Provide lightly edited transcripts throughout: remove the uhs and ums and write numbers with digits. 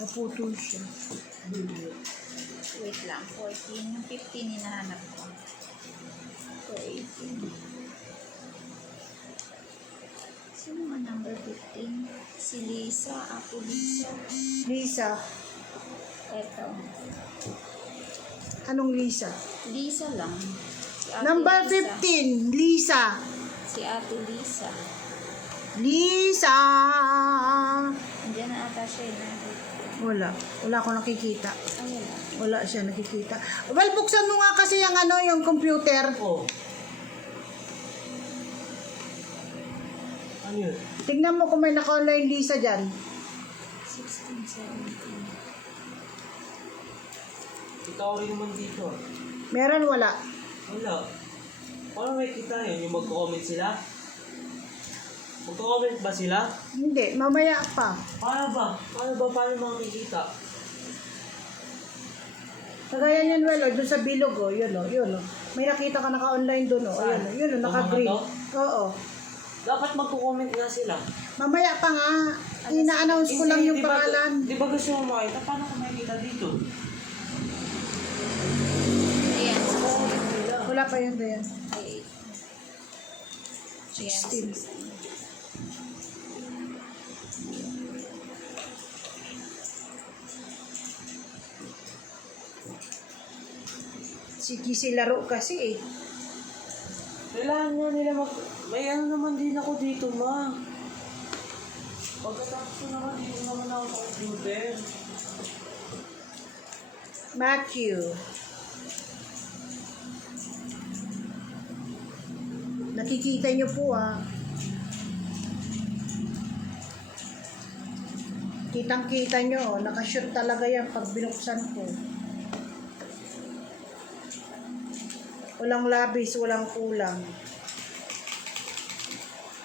Naputol siya. Wait lang, 14. Yung 15 hinahanap ko. 18. Sino nga number 15? Si Lisa, Apo Lisa. Lisa. Eto. Anong Lisa? Lisa lang. Si Ate Number Lisa. 15, Lisa. Si Ate Lisa. Lisa. Andiyan na ata siya na. Wala. Wala akong nakikita. Ay, wala. Wala siya nakikita. Well, buksan mo nga kasi yung yung computer. Oh. Ano yun? Tingnan mo kung may naka-online Lisa dyan. 16, 17. Kita ko rin naman dito. Meron, wala. Wala. Paano may kita yun? Yung mag-comment sila? Mag-comment ba sila? Hindi, mamaya pa. Paano ba? Paano makikita? Kagaya niyan, well, doon sa bilog, yun, yun. May nakita ka naka-online doon, Saan? yun, Yung naka-green. mga Oo. Dapat mag-comment nga sila. Mamaya pa nga, ina-announce ko lang yung Di ba- pangalan. Di ba gusto mo makita? Paano ko makikita dito? Ayan, Wala pa yun, Dayan. 8. 16. 16. Si laro kasi eh. Kailangan nga nila May ano naman din ako dito, ma. Pagkatapos ko naman, dito naman ako sa computer. Matthew. Nakikita niyo po Kitang-kita niyo, nakashoot talaga yan pag binuksan ko. Walang labis, walang kulang.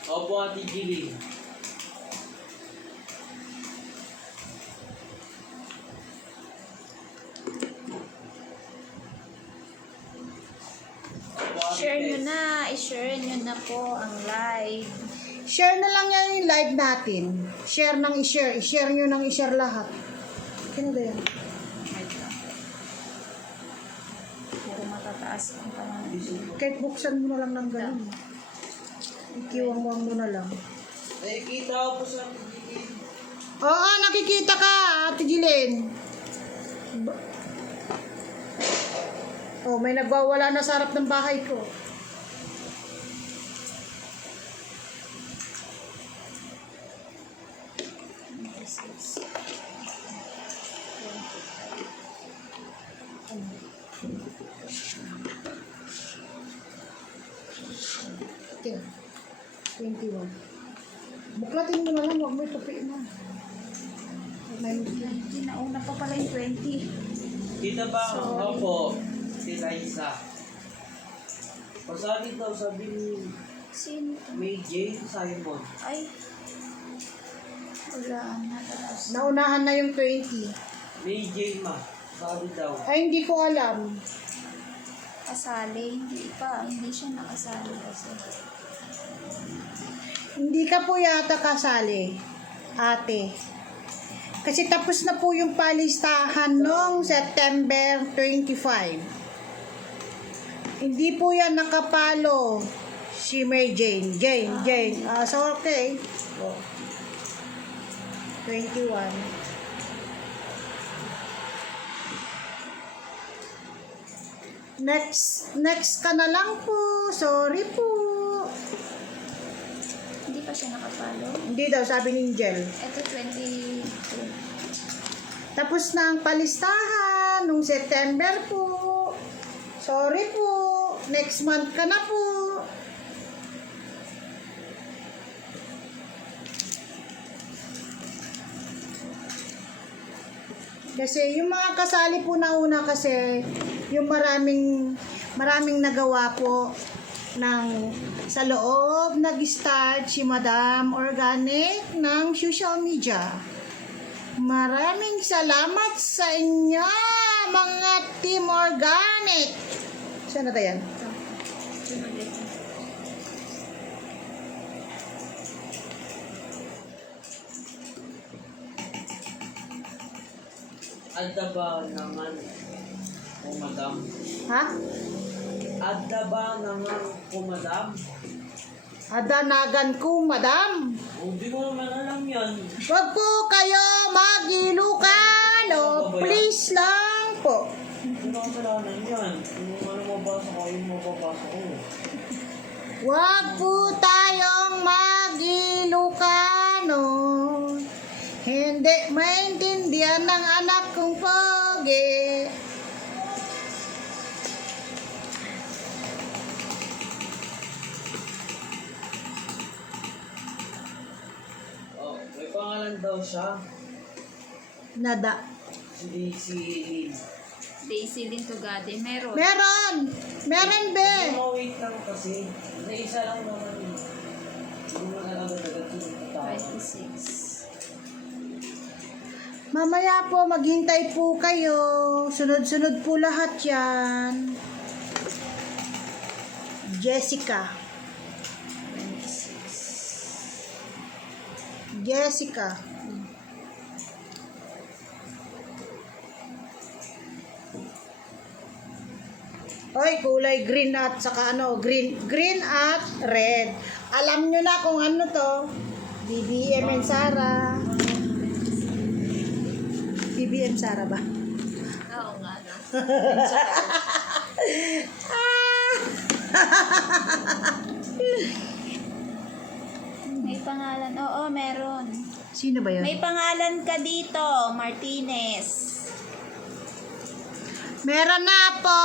Opo, Ate Gilly. Share nyo na. I-share nyo na po ang live. Share na lang yan yung live natin. Share nang i-share. I-share nyo nang i-share lahat. Kano ba yan? Wait lang. Puro matataas ang pangalan. Kahit buksan mo na lang ng ganun. Ikiwang-wang mo na lang. Nakikita ko po sa Ate Gilly. Oo, nakikita ka, Ate Gillen. Oh, may nagwawala na sa harap ng bahay ko. Okay. 21. Buklatin mo na lang, huwag mo itupi na. 19. Nauna pa pala yung 20. Kita ba? Sorry. Opo. Si Liza. Pasabi daw, sabi ni Sino? May Jane Simon. Ay. Wala na. Tapos. Naunahan na yung 20. May Jane ma. Sabi daw. Ay, hindi ko alam. Kasali. Hindi pa. Hindi siya nakasali kasi. Hindi ka po yata kasali, ate. Kasi tapos na po yung palistahan noong September 25. Hindi po yan nakapalo si May Jane. Jane. So, okay. 21. Next ka na lang po. Sorry po. Hindi pa siya nakapalo. Hindi daw, sabi ni Angel. Ito 22. Tapos na ang palistahan nung September po. Sorry po. Next month ka na po. Kasi yung mga kasali po na una kasi yung maraming nagawa po ng sa loob nag-start si Madam Organic ng social media. Maraming salamat sa inyo mga Team Organic. Saan na yan? Adda ba naman po, madam? Ha? Adda ba naman po, madam? Adanagan ko, madam. O, di mo naman alam yan. Huwag po kayo magilukan. Please lang po. Hindi na kasalanan yan. Kung ano mabasa ko, yung mababasa ko. Huwag po tayong magilukan. Hindi maintindihan ng anak kong pogi. Oh, may pangalan daw siya. Nada. Si Lynn. Daisy Lynn Tugade. Meron. Meron. Meron, be. Wait lang kasi. Naisa lang naman yun. Hindi mo na agad-agad sinutatawa. 26. Mamaya po, maghintay po kayo. Sunod-sunod po lahat yan. Jessica. 26. Jessica. Oy, kulay green at saka green at red. Alam nyo na kung ano to. BBM and Sara. BBM Sara ba? Oo nga na. May pangalan. Oo, meron. Sino ba yun? May pangalan ka dito, Martinez. Meron na po.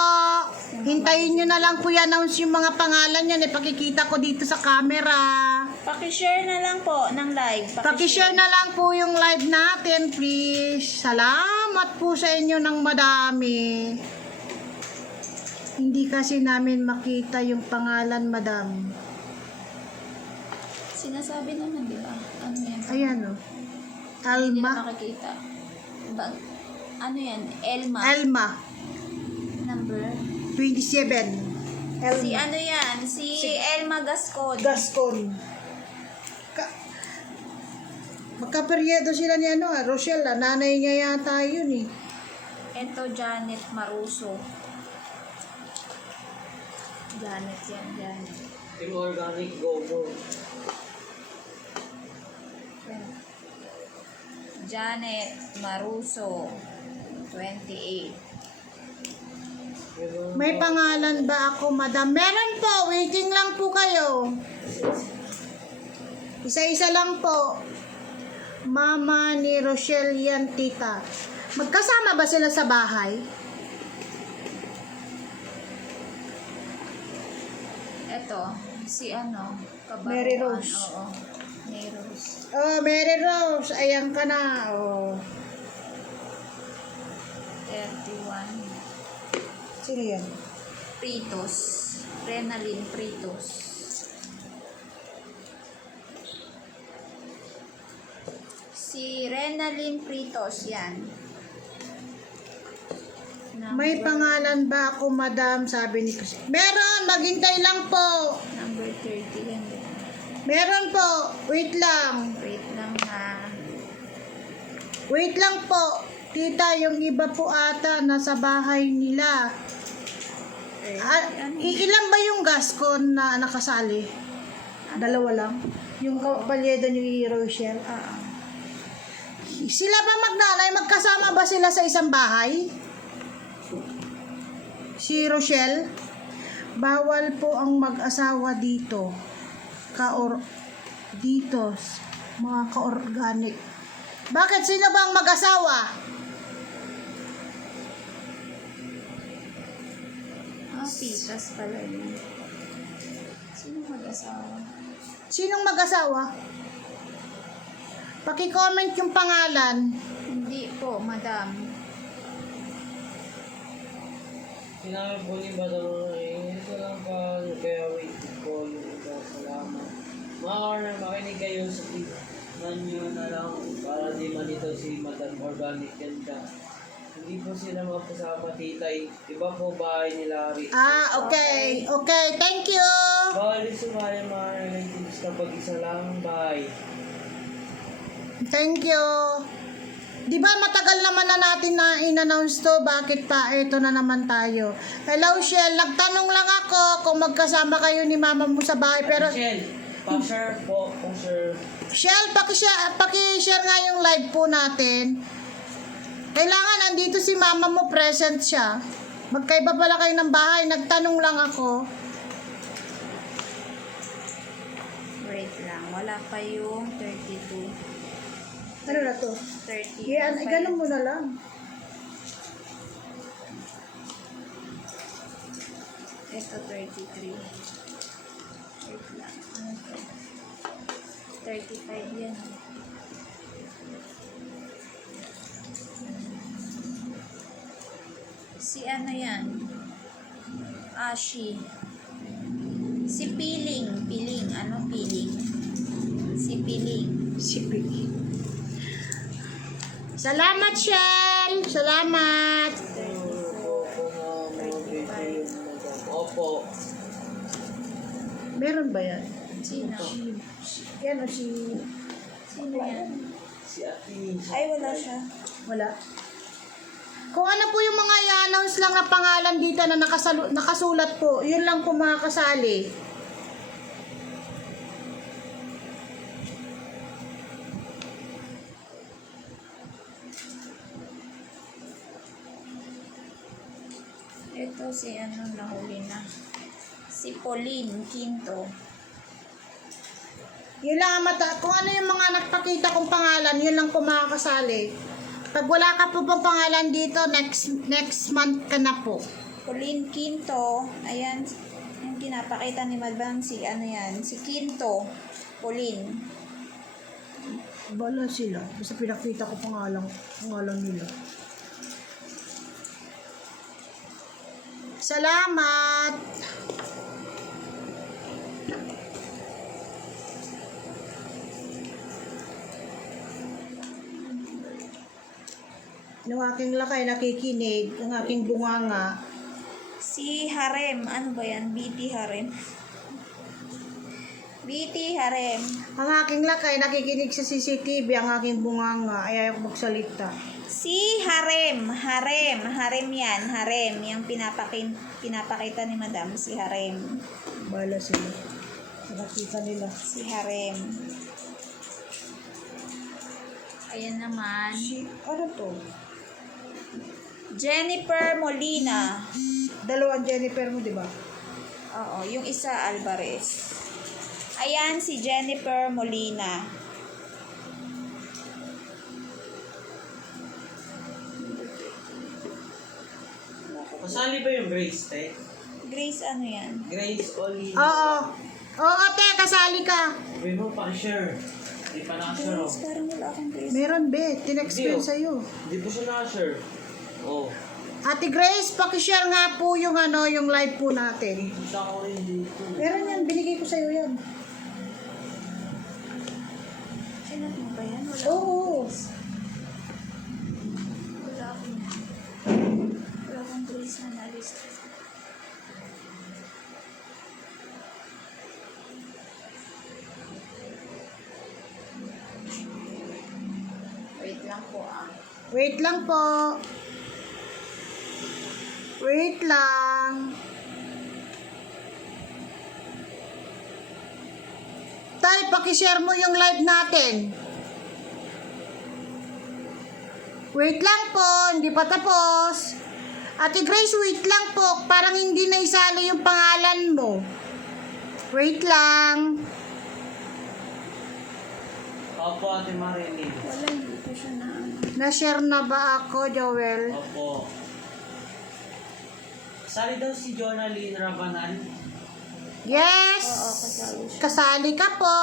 Hintayin nyo na lang po i-announce yung mga pangalan yan. Pakikita ko dito sa camera. Paki-share na lang po ng live. Pakishare na lang po yung live natin, please. Salamat po sa inyo ng madami. Hindi kasi namin makita yung pangalan, madam. Sinasabi naman, di ba? Ano yan? Ayan, oh. Hindi Alma. nila makikita. Ano yan? Elma. Alma. Number. 27. Elma. Si ano yan? Si Elma Gascon. Gascon. Magkaperyedo sila ni Rochelle. Nanay niya yata yun eh. Ito, Janet Maruso. Janet yan, Janet. Team Organic Go-Go. Janet Maruso. 28. May pangalan ba ako, madam? Meron po. Waiting lang po kayo. Isa-isa lang po. Mama ni Rochelle yan, tita. Magkasama ba sila sa bahay? Ito, si Kabaruan. Mary Rose. Oo. Mary Rose. Oh, Mary Rose. Ayan ka na. Oh. 31. Sino yan? Pritos. Renalyn Pritos. Si Renalyn Pritos, yan. May pangalan ba ako, madam? Sabi ni Chris. Meron. Maghintay lang po. Number 30 yan. Meron po. Wait lang. Wait lang na. Wait lang po. Tita, yung iba po ata nasa bahay nila. Ilan ba yung Gascon na nakasali? Dalawa lang? Yung kapalyedo ni Rochelle? Sila ba magnanay? Magkasama ba sila sa isang bahay? Si Rochelle? Bawal po ang mag-asawa dito. Dito. Mga ka-organic. Bakit? Sino ba ang mag-asawa? Pitas pala yun. Sino mag-asawa? Sinong mag-asawa? Paki-comment yung pangalan. Hindi po, madam. Sinabi po ni Badang ito lang pa, kaya wait po yung iba. Salamat. Mga corner, makinig kayo sa nyo na lang para di manito si Madam Organic Ganda. Hindi po sila magkasama, titay. Iba po bahay nila Ari. Okay. Okay, thank you. Bawal din sumali mga relatives kapag isa lang bahay. Thank you. Di ba matagal naman na natin na in-announce to, bakit pa ito na naman tayo? Hello Shell, nagtanong lang ako kung magkasama kayo ni mama mo sa bahay, pero Shell, pa-share po, pa-share. Shell, paki-share nga yung live po natin. Kailangan andito si mama mo, present siya. Magkaiba pala kayo ng bahay, nagtanong lang ako. Wait lang, wala pa yung 32. Ano na to? 30. Yan, ay, ganun mo na lang. Ito 33. Wait lang, ano to? 35 yan. Si ano yan? Ashi. Si Piling. Piling. Ano Piling? Si Piling. Sipig. Salamat, Shell! Salamat! Opo. Meron ba yan? Sino? Yan o si... Sino yan? Si Ate. Ay, wala siya. Wala. Kung ano po yung mga i-announce lang na pangalan dito na nakasulat po, yun lang po mga kasali. Ito si ano nahuli na. Si Pauline Quinto. Yun lang ang kung ano yung mga nagpakita kong pangalan, yun lang po mga kasali. Pag wala ka po pang pangalan dito, next month ka na po. Pauline Quinto. Ayan. Yung pinapakita ni Madam si ano yan. Si Quinto. Pauline. Bala sila. Basta pinakita ko pangalan nila. Salamat! Yung aking lakay nakikinig, ang aking bunganga. Si Harem. Ano ba yan? BT Harem. BT Harem. Ang aking lakay nakikinig sa CCTV, ang aking bunganga, ay ayaw ko magsalita. Si Harem. Harem. Harem yan. Harem. Yung pinapakita ni Madam. Si Harem. Bala sila. Nakita nila. Si Harem. Ayan naman. Ano to? Jennifer Molina. Dalawang Jennifer mo, di ba? Oo, yung isa Alvarez. Ayan si Jennifer Molina. Kasali ba yung Grace, te? Grace ano yan? Grace Oli. Oo. Oo, te, kasali ka. Sabi mo, pa-share. Hindi pa na-share, oh. Grace, parang wala akong Grace. Meron, be. Tinext ko yun sa'yo. Hindi po siya na-share. Oh. Ate Grace, pakishare nga po yung yung live po natin. Kita ko rin dito. Meron yan, binigay ko sa'yo yan. Sinat mo ba yan? Wala Oo. Wala akong Grace na na-list. Wait lang po ah. Wait lang po. Wait lang. Tay, pakishare mo yung live natin. Wait lang po, hindi pa tapos. Ate Grace, wait lang po. Parang hindi na isali yung pangalan mo. Wait lang. Opo, Ate Marilyn. Wala, hindi ko siya na Na-share na ba ako, Joel? Opo. Kasali daw si Jonalyn Rabanan. Yes! Oo, kasali siya. Kasali ka po.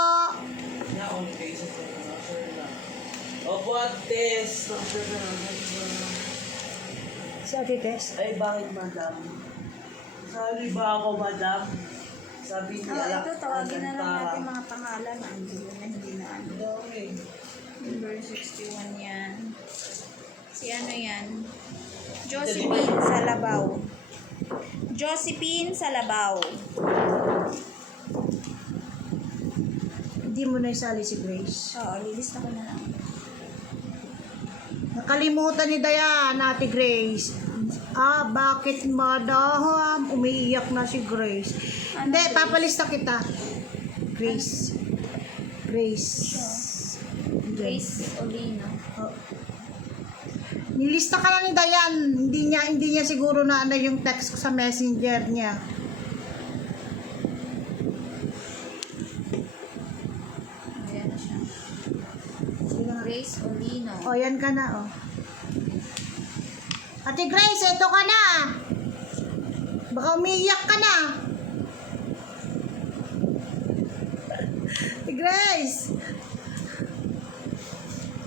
Niya, all cases na share na. Opo, Ate. Na-share na naman. Si Ate Tess. Ay, bakit, madam? Kasali ba ako, madam? Sabi niya, Ito, tawagin na lang natin mga pangalan. Hindi na ano. Dami. Number 61 yan. Si ano yan? Josephine Salabaw. Josephine Salabaw. Hindi mo na isali si Grace. Oo, lilista ko na lang. Nakalimutan ni Dayan, Ate Grace. Bakit madam? Umiiyak na si Grace. Ano, Hindi, Grace? papalista kita. Grace. Grace. Grace Olino. Oh. Nilista ka na ni Dayan. Hindi niya siguro na ano yung text ko sa messenger niya. Ayan na siya. Grace Olino. O, yan ka na, oh. Ate Grace, eto ka na. Baka umiiyak ka na. Ate Grace.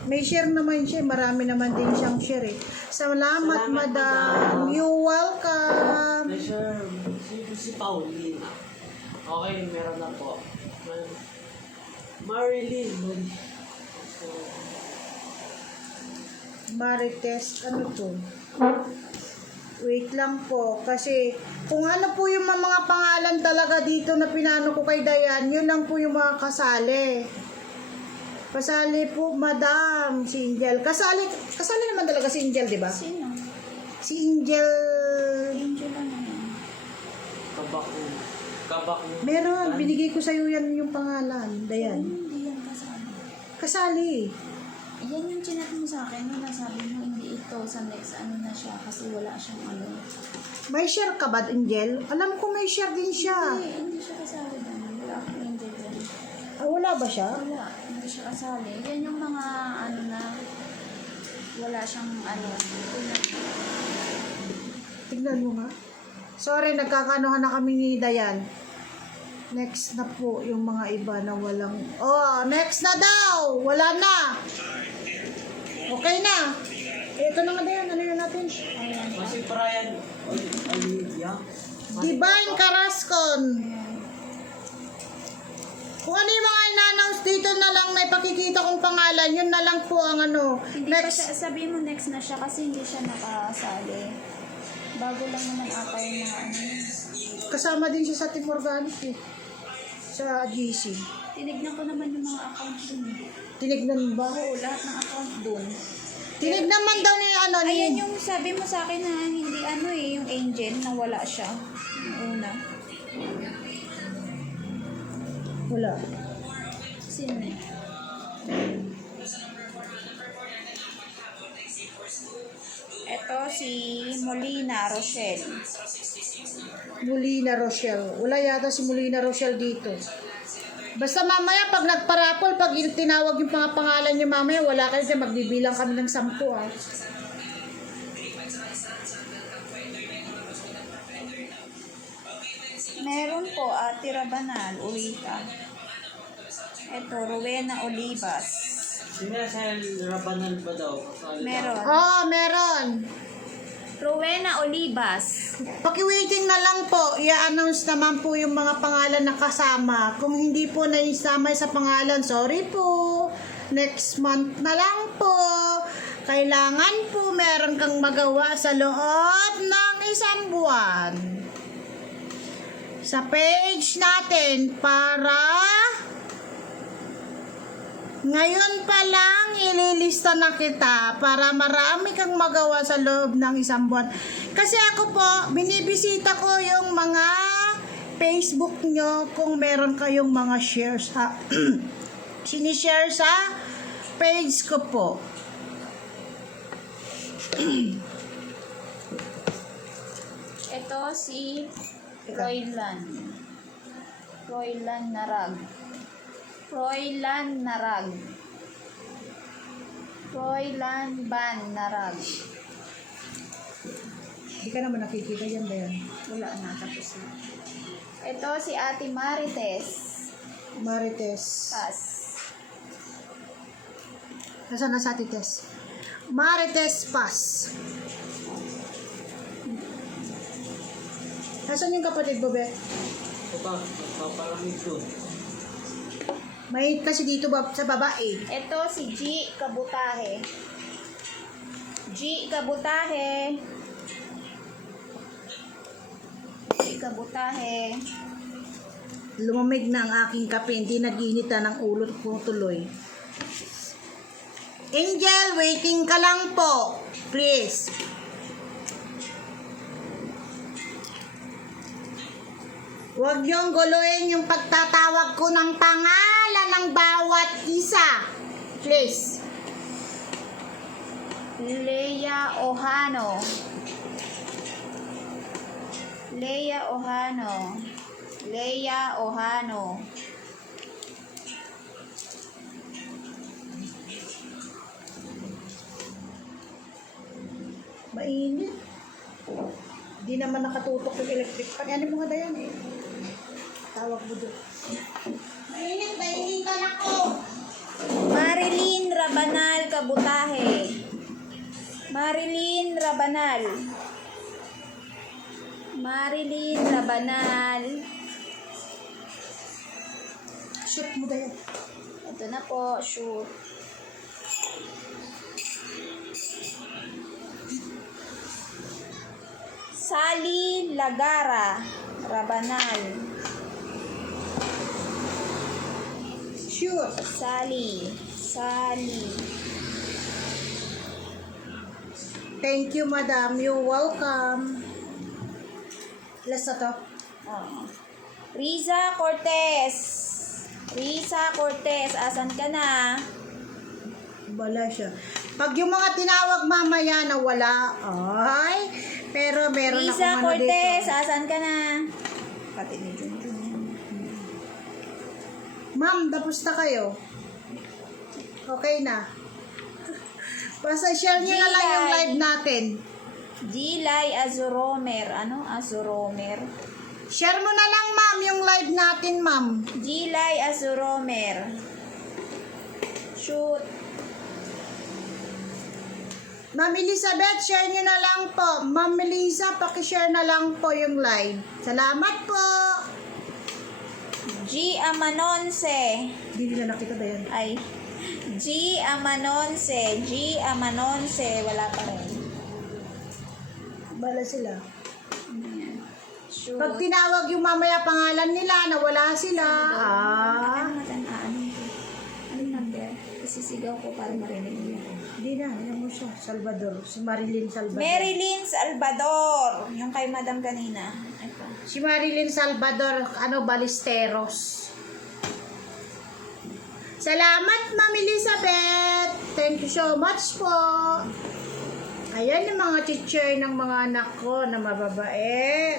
May share naman siya. Marami naman din siyang share eh. Salamat, madam. madam. You welcome. Pleasure. Si Pauline. Okay, meron na po. Marilyn. Marites, ano to? Wait lang po. Kasi kung ano po yung mga pangalan talaga dito na pinano ko kay Dayan, yun lang po yung mga kasali. Kasali po, madam, si Angel. Kasali naman talaga si Angel, di ba? Sino? Si Angel. Angel ano yan? Kabak. Meron, binigay ko sa'yo yan yung pangalan, Dayan. Hindi yan kasama. Kasali. Yan yung chinat mo sa akin. Nung nasabi mo hindi ito sa next ano na siya kasi wala siyang ano. May share ka ba, Angel? Alam ko may share din siya. Hindi siya kasali doon. Wala akong Angel dyan. Wala ba siya? Wala. Hindi siya kasali. Yan yung mga ano na wala siyang ano. Tignan mo nga. Sorry, nagkakanohan na kami ni Dayan. Next na po yung mga iba na walang... Oh, next na daw! Wala na! Okay na! Ito na nga Dayan, ano yun natin? Kasi Brian. Olivia. Divine Carascon. Kung ano yung mga in-announce dito na lang may pakikita kong pangalan, yun na lang po ang ano. Hindi pa Next. siya, sabihin mo next na siya kasi hindi siya nakasali. Bago lang naman ata yung mga ano. Kasama din siya sa Team Organic eh. Sa GC. Tinignan ko naman yung mga account dun. Tinignan mo ba? Oo, lahat ng account dun. Tinignan man daw ni ano ni... Ayan yung sabi mo sa akin na hindi ano eh, yung Angel na wala siya. Yung una. Wala. Sino eh? Ito si Molina Rochelle. Molina Rochelle. Wala yata si Molina Rochelle dito. Basta mamaya pag nagparapol, pag tinawag yung mga pangalan niyo mamaya, wala kayo dyan. Magbibilang kami ng 10 ah. Meron po, Ate Rabanal, Ulita. Ito, Rowena Olivas. Sinasal Rabanal ba daw? Kasali Meron. Oh, meron. Rowena Olivas. Paki-waiting na lang po. I-announce naman po yung mga pangalan na kasama. Kung hindi po naisama sa pangalan, sorry po. Next month na lang po. Kailangan po meron kang magawa sa loob ng 1 buwan. Sa page natin para ngayon pa lang ililista na kita para marami kang magawa sa loob ng 1 buwan. Kasi ako po, binibisita ko yung mga Facebook nyo kung meron kayong mga shares ha. Sinishare sa page ko po. Ito si Roylan. Roylan Narag. Roylan Narag. Roylan Ban Narag. Hindi ka naman nakikita yan ba yan? Wala na, tapos na. Ito si Ate Marites. Marites. Pas. Nasaan na sa Tites? Marites Paz. Nasaan yung kapatid mo, Be? Papalamig doon. May kasi dito sa babae. Ito si G. Kabutahe. G. Kabutahe. G. Kabutahe. Lumamig na ang aking kape. Hindi nag-inita ng ulo ko tuloy. Angel, waiting ka lang po. Please. Huwag niyong guluhin yung pagtatawag ko ng pangalan ng bawat isa. Please. Leia Ohano. Leia Ohano. Leia Ohano. Mainit. Di naman nakatutok yung electric fan. Ano mo nga dayan eh. Tawag mo doon. Mainit, nainitan ako. Marilyn Rabanal Kabutahe. Marilyn Rabanal. Marilyn Rabanal. Shoot mo dayan. Ito na po, shoot. Sally Lagara Rabanal. Shoot. Sally. Thank you, madam. You're welcome. Last na to. Riza Cortez. Riza Cortez, asan ka na? Wala siya. Pag yung mga tinawag mamaya na wala, ay, pero meron Riza akong ano Cortez, dito. asan ka na? Pati ni Junjun. Ma'am, tapos na kayo. Okay na. Basta share nyo na lang yung Gilay. live natin. Gilay Azuromer. Ano? Azuromer? Share mo na lang, ma'am, yung live natin, ma'am. Gilay Azuromer. Shoot. Ma'am Elizabeth, share nyo na lang po. Ma'am Melissa, pakishare na lang po yung live. Salamat po. G. Amanonse. Hindi nila nakita ba yan? Ay. G. Amanonse. G. Amanonse. Wala pa rin. Bala sila. Shoot. Pag tinawag yung mamaya pangalan nila, nawala sila. Ano number? Isisigaw ko para marinig niya. Hindi na, yan mo siya. Salvador. Si Marilyn Salvador. Marilyn Salvador. Yung kay madam kanina. Ito. Si Marilyn Salvador, Balisteros. Salamat, Ma'am Elizabeth. Thank you so much po. Ayan yung mga teacher ng mga anak ko na mababait.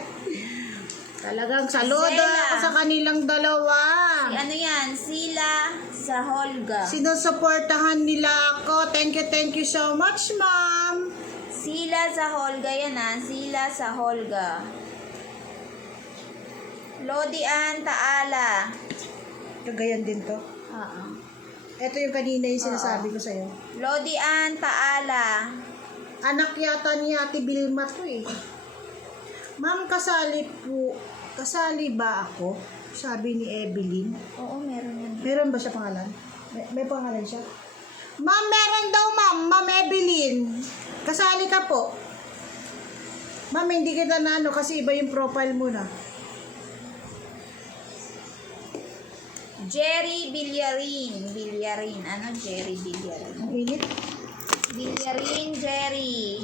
Talagang saludo Zela. ako sa kanilang dalawa. Ano yan? Sila sa Holga. Sinusuportahan nila ako. Thank you so much, ma'am. Sila sa Holga yan Sila sa Holga. Lodian Taala. Kagayan din to. Ito yung kanina yung sinasabi ko sa'yo. Lodian Taala. Anak yata ni Ate Vilma to eh. Ma'am, kasali ba ako? Sabi ni Evelyn. Oo, meron yan. Meron ba siya pangalan? May pangalan siya? Ma'am, meron daw, ma'am. Ma'am Evelyn. Kasali ka po. Ma'am, hindi kita na kasi iba yung profile mo na. Jerry Villarin. Ano Jerry Villarin? Ang init. Villarin Jerry.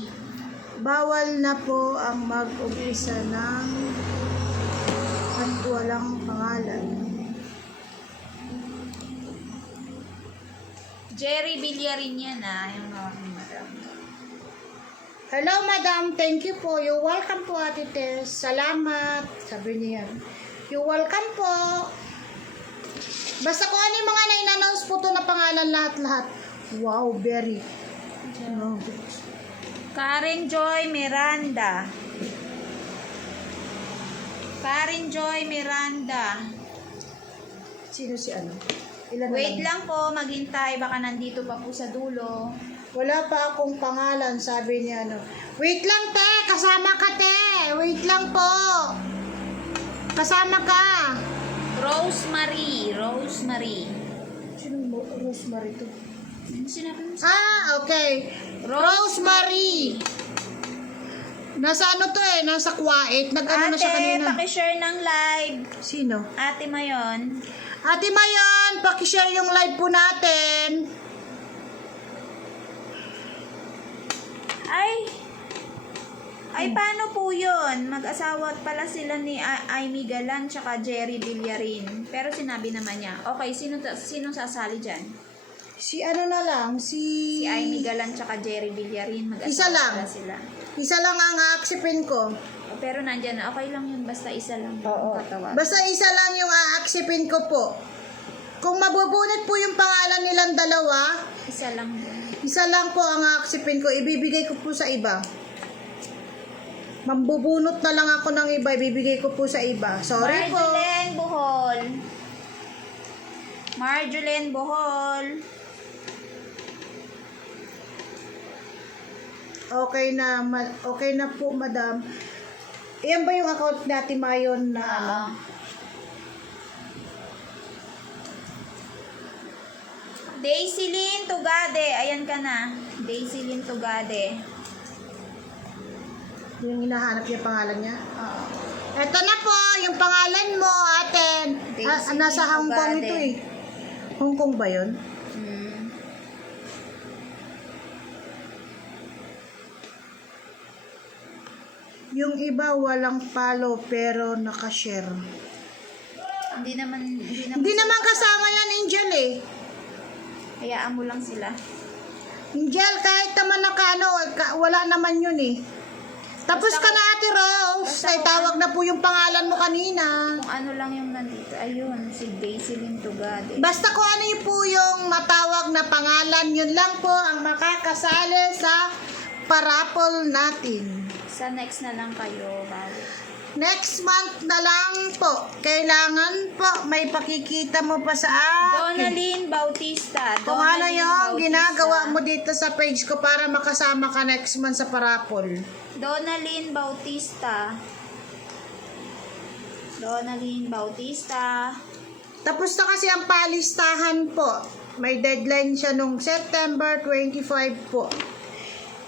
Bawal na po ang mag-umpisa ng at walang pangalan. Jerry Villarin yan yung mga madam. Hello, madam. Thank you po. You're welcome po, Ate Tess. Salamat. Sabi niya yan. You're welcome po. Basta kung ano yung mga na-announce po to na pangalan lahat-lahat. Wow, very. No. Karen Joy Miranda. Karen Joy Miranda. Sino si ano? Ilan na Wait lang po, maghintay. Baka nandito pa po sa dulo. Wala pa akong pangalan, sabi niya ano. Wait lang, te. Kasama ka, te. Wait lang po. Kasama ka. Rosemary. Sino mo? Rosemary to? Ano sinabi mo? Okay. Rosemary. Nasa ano to eh? Nasa Kuwait. Nag-ano na siya Ate, kanina. pakishare ng live. Sino? Ate Mayon. Ate Mayan, pakishare yung live po natin. Ay, paano po yun? Mag-asawa pala sila ni Aimee Galan tsaka Jerry Villarin. Pero sinabi naman niya. Okay, sino sasali dyan? Si ano na lang, Si Aimee Galan tsaka Jerry Villarin. Mag-asawa Isa lang. pala sila. Isa lang ang aaksipin ko. Pero nandyan na. Okay lang yun. Basta isa lang. Oo. Patawag. Basta isa lang yung aaksipin ko po. Kung mabubunot po yung pangalan nilang dalawa, Isa lang yun. isa lang po ang aaksipin ko. Ibibigay ko po sa iba. Mambubunot na lang ako ng iba. Ibibigay ko po sa iba. Sorry po. Marjolaine Bohol. Marjolaine Bohol. Okay na po, madam. Iyan ba yung account natin Mayon na ano? Oo. Daisylin Tugade. Ayan ka na. Daisylin Tugade. Yung hinahanap niya pangalan niya? Oo. Eto na po, yung pangalan mo, ate. Daisy Nasa Hong Kong Tugade. ito eh. Hong Kong ba yun? Hmm. Yung iba walang follow pero nakashare. Hindi naman Hindi naman kasama yan, Angel eh. Hayaan mo lang sila. Angel, kahit naman wala naman yun eh. Tapos Basta ka na, Ate Rose. basta Naitawag na po yung pangalan mo kanina. Kung ano lang yung nandito. Ayun, si Daisylin Tugade. Basta kung ano yung po yung matawag na pangalan, yun lang po ang makakasali sa parapol natin. Sa next na lang kayo, bago. Next month na lang po. Kailangan po may pakikita mo pa sa akin. Donalyn Bautista. Kung ano Donalyn yung Bautista. ginagawa mo dito sa page ko para makasama ka next month sa parapol. Donalyn Bautista. Donalyn Bautista. Tapos na kasi ang palistahan po. May deadline siya nung September 25 po.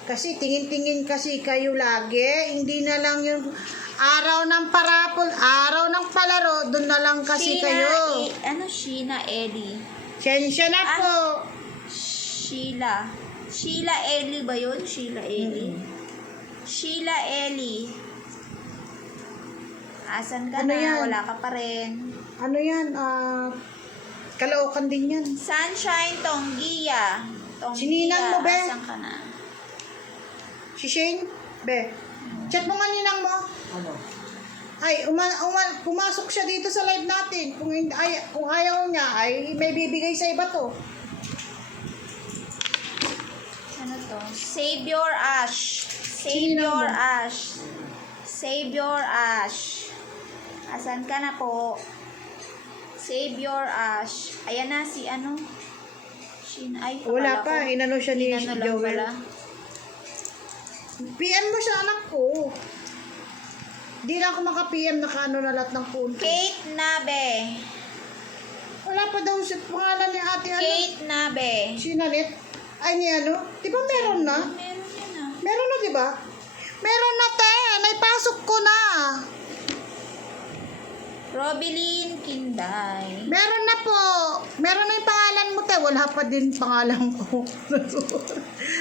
Kasi tingin-tingin kasi kayo lagi. Hindi na lang yung araw ng parapol, araw ng palaro, doon na lang kasi kayo. Sheena Ellie. Sensya na po. Sheila. Sheila Ellie ba yun? Sheila Ellie. Sheila Ellie. Asan ka Ano na? yan? Wala ka pa rin. Ano yan? Kalaukan din yan. Sunshine Tonggia. Sininang mo, be? Asan ka na? Si Shane? Be, chat mo nga ninang mo. Ano? Ay, pumasok siya dito sa live natin. Kung ayaw niya, ay may bibigay sa iba to. Ano to? Savior Ash. Sininang Savior mo? Ash. Savior Ash. Asan ka na po? Savior Ash. Ayan na si ano? Ay, Wala akala pa, ko. inano siya ni Inano lang Joel. pala. PM mo siya, anak ko. Di na ako maka-PM, naka-ano na lahat ng phone ko. Kate Nabe. Wala pa daw siya pangalan ni ate ano. Kate Nabe. Si Nanette. Ay, ni ano? Di ba meron na? Meron yan ah. Meron na, di ba? Meron na, te. Naipasok ko na. Robilyn Kinday. Meron na po. Meron na yung pangalan mo, te. Wala pa din pangalan ko.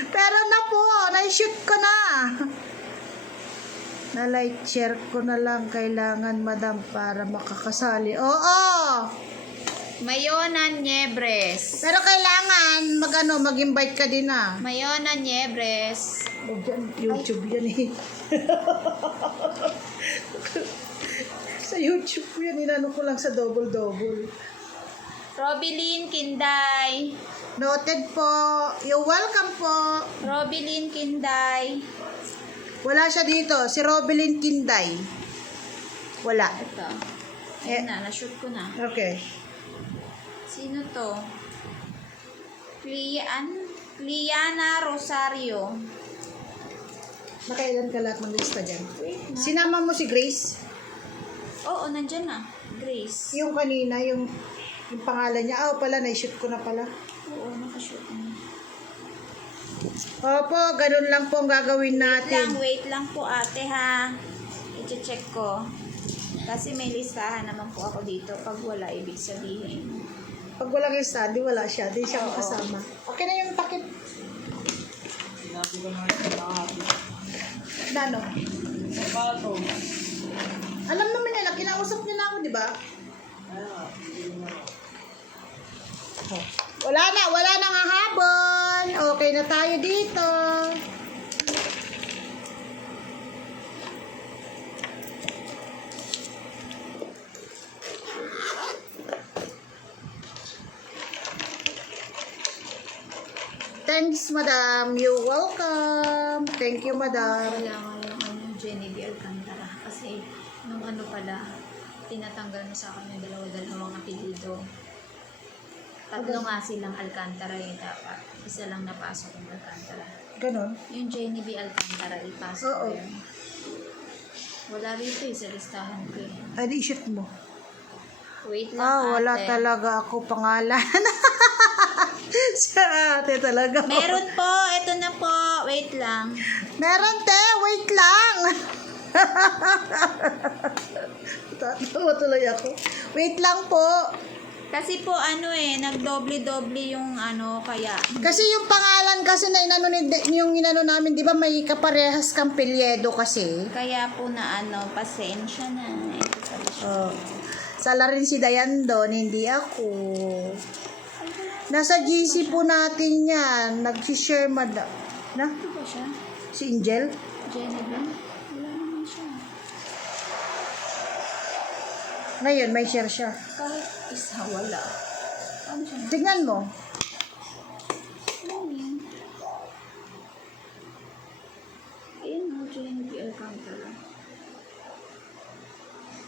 Pero na po. Na-shoot ko na. Na-like share ko na lang. Kailangan, madam, para makakasali. Oo. Mayona Niebres. Pero kailangan mag-invite ka din ah. Mayona Niebres. YouTube yan eh. Sa YouTube yan, inano ko lang sa double-double. Robilyn Kinday. Noted po. You're welcome po. Robilyn Kinday. Wala siya dito. Si Robilyn Kinday. Wala. Ito. Ayun na, na-shoot ko na. Okay. Sino to? Liana Rosario. Nakailan ka lahat ng lista dyan? Wait na. Sinama mo si Grace? Oo, nandyan na. Grace. Yung kanina, yung pangalan niya. Pala, na-shoot ko na pala. Oo, nakashoot na. Opo, ganun lang po ang gagawin natin. Wait lang po ate ha. I-check ko. Kasi may listahan naman po ako dito. Pag wala, ibig sabihin. Pag walang study, wala siya. Di siya Oo. makasama. Okay na yung takip. Hindi ko nakita na ate. Nano? Sapatos. Alam naman nila, kinausap niya na ako, di ba? Ayan, hindi na. Wala na nga habon. Okay na tayo dito. Thanks, madam. You're welcome. Thank you, madam. Wala nga yung Jenny B. Alcantara. Kasi nung pala, tinatanggal mo sa akin yung dalawa-dalawang apelido. Tatlo nga silang Alcantara yung dapat. Isa lang napasok yung Alcantara. Ganon. Yung Jenny B. Alcantara, ipasok Oo. ko yun. Wala rito sa listahan ko eh. Ay, shoot mo. Wait lang Wala ate. talaga ako pangalan. Sa ate talaga. Meron po, ito na po. Wait lang. Meron, te. Wait lang. Tatawa tuloy ako. Wait lang po. Kasi po nagdoble-doble yung kaya. Kasi yung pangalan kasi na yung inano namin, di ba may kaparehas kang Pilyedo kasi. Kaya po na pasensya na. Ito pala siya. Sala rin si Dayan doon, hindi ako. Nasa GC po natin yan. Nag-share na? Ito ba siya? Si Angel? Jenny ba? Wala naman siya. Ngayon, may share siya. Kahit isa, wala. Ano siya? Tingnan mo. Ano yan? Ayun Jenny B. Alcantara.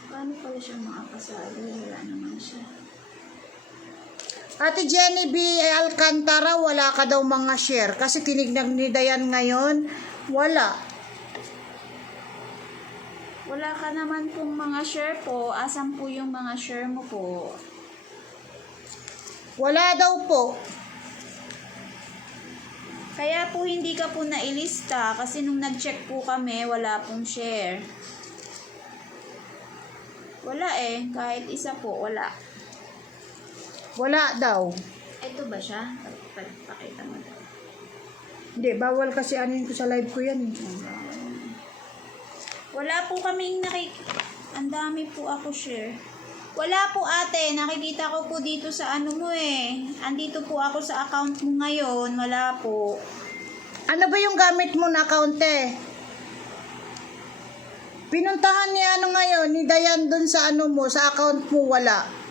Paano pala siya makakasali? Wala naman siya. Ate Jenny B. Alcantara, wala ka daw mga share. Kasi tinignan ni Dayan ngayon, wala. Wala ka naman pong mga share po. Asan po yung mga share mo po? Wala daw po. Kaya po hindi ka po nailista kasi nung nag-check po kami, wala pong share. Wala kahit isa po, wala. Wala daw. Ito ba siya? Pakita mo daw. Hindi, bawal kasi anin ko sa live ko yan. Wala po kaming ang dami po ako share. Wala po ate, nakikita ko po dito sa mo Andito po ako sa account mo ngayon, wala po. Ano ba yung gamit mo na account Pinuntahan ni ngayon, ni Dayan dun sa mo, sa account mo, wala.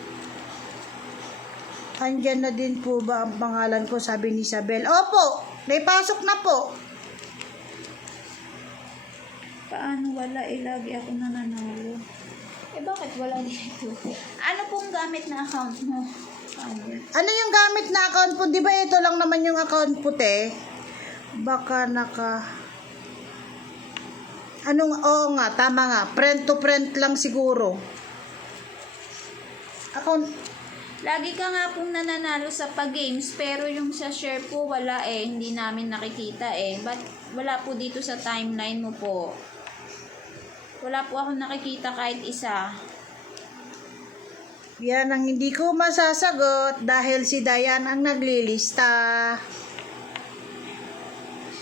Andyan na din po ba ang pangalan ko, sabi ni Isabel. Opo, naipasok na po. Paano wala lagi ako nananalo? Bakit wala dito? Ano pong gamit na account mo? Ano yung gamit na account po? Di ba ito lang naman yung account po, te? Baka oo nga, tama nga. Print to print lang siguro. Account. Lagi ka nga pong nananalo sa pag-games, pero yung sa share po, wala hindi namin nakikita Ba't wala po dito sa timeline mo po? Wala po ako nakikita kahit isa. Yan ang hindi ko masasagot dahil si Dayan ang naglilista.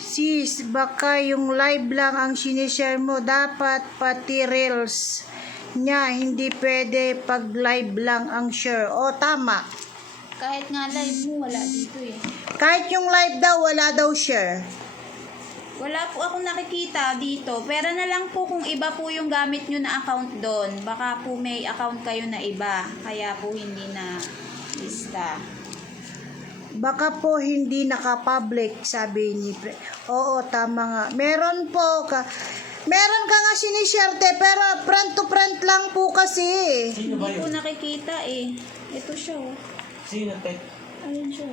Sis, baka yung live lang ang sinishare mo. Dapat pati reels niya, hindi pwede pag live lang ang share. O, tama. Kahit nga live mo, wala dito Kahit yung live daw, wala daw share. Wala po akong nakikita dito. Pero na lang po kung iba po yung gamit nyo na account doon. Baka po may account kayo na iba. Kaya po hindi na lista. Baka po hindi naka-public, sabi ni Oo, tama nga. Meron po meron ka nga sinishare, pero print to print lang po kasi. Sino ba Hindi po yun? nakikita Ito siya Sino, te? Ayun siya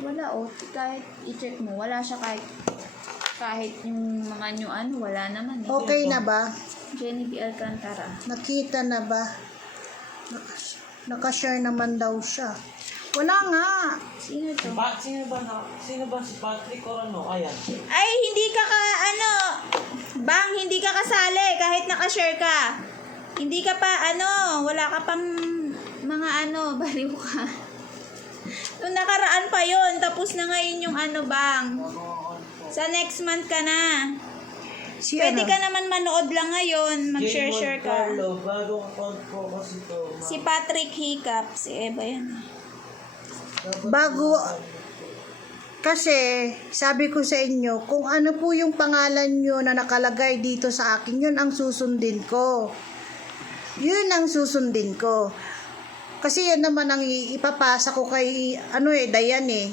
Wala kahit i-check mo. Wala siya kahit yung mga wala naman Okay na ba? Jenny B. Alcantara. Nakita na ba? Nakashare naman daw siya. Wala nga. Sino to? Sino ba si Patrick or ano? Ayan. Ay, hindi ka Bang, hindi ka kasali kahit nakashare ka. Hindi ka pa wala ka pang mga baliw ka. Nung nakaraan pa yon, tapos na ngayon yung Bang. Sa next month ka na. Si Pwede ano? ka naman manood lang ngayon. Mag-share-share ka. Carlo, bagong account ko kasi to. Si Patrick Hiccup. Si Eva yan. Bago, kasi sabi ko sa inyo, kung ano po yung pangalan nyo na nakalagay dito sa akin, yun ang susundin ko. Yun ang susundin ko. Kasi yan naman ang ipapasa ko kay, Dayan eh.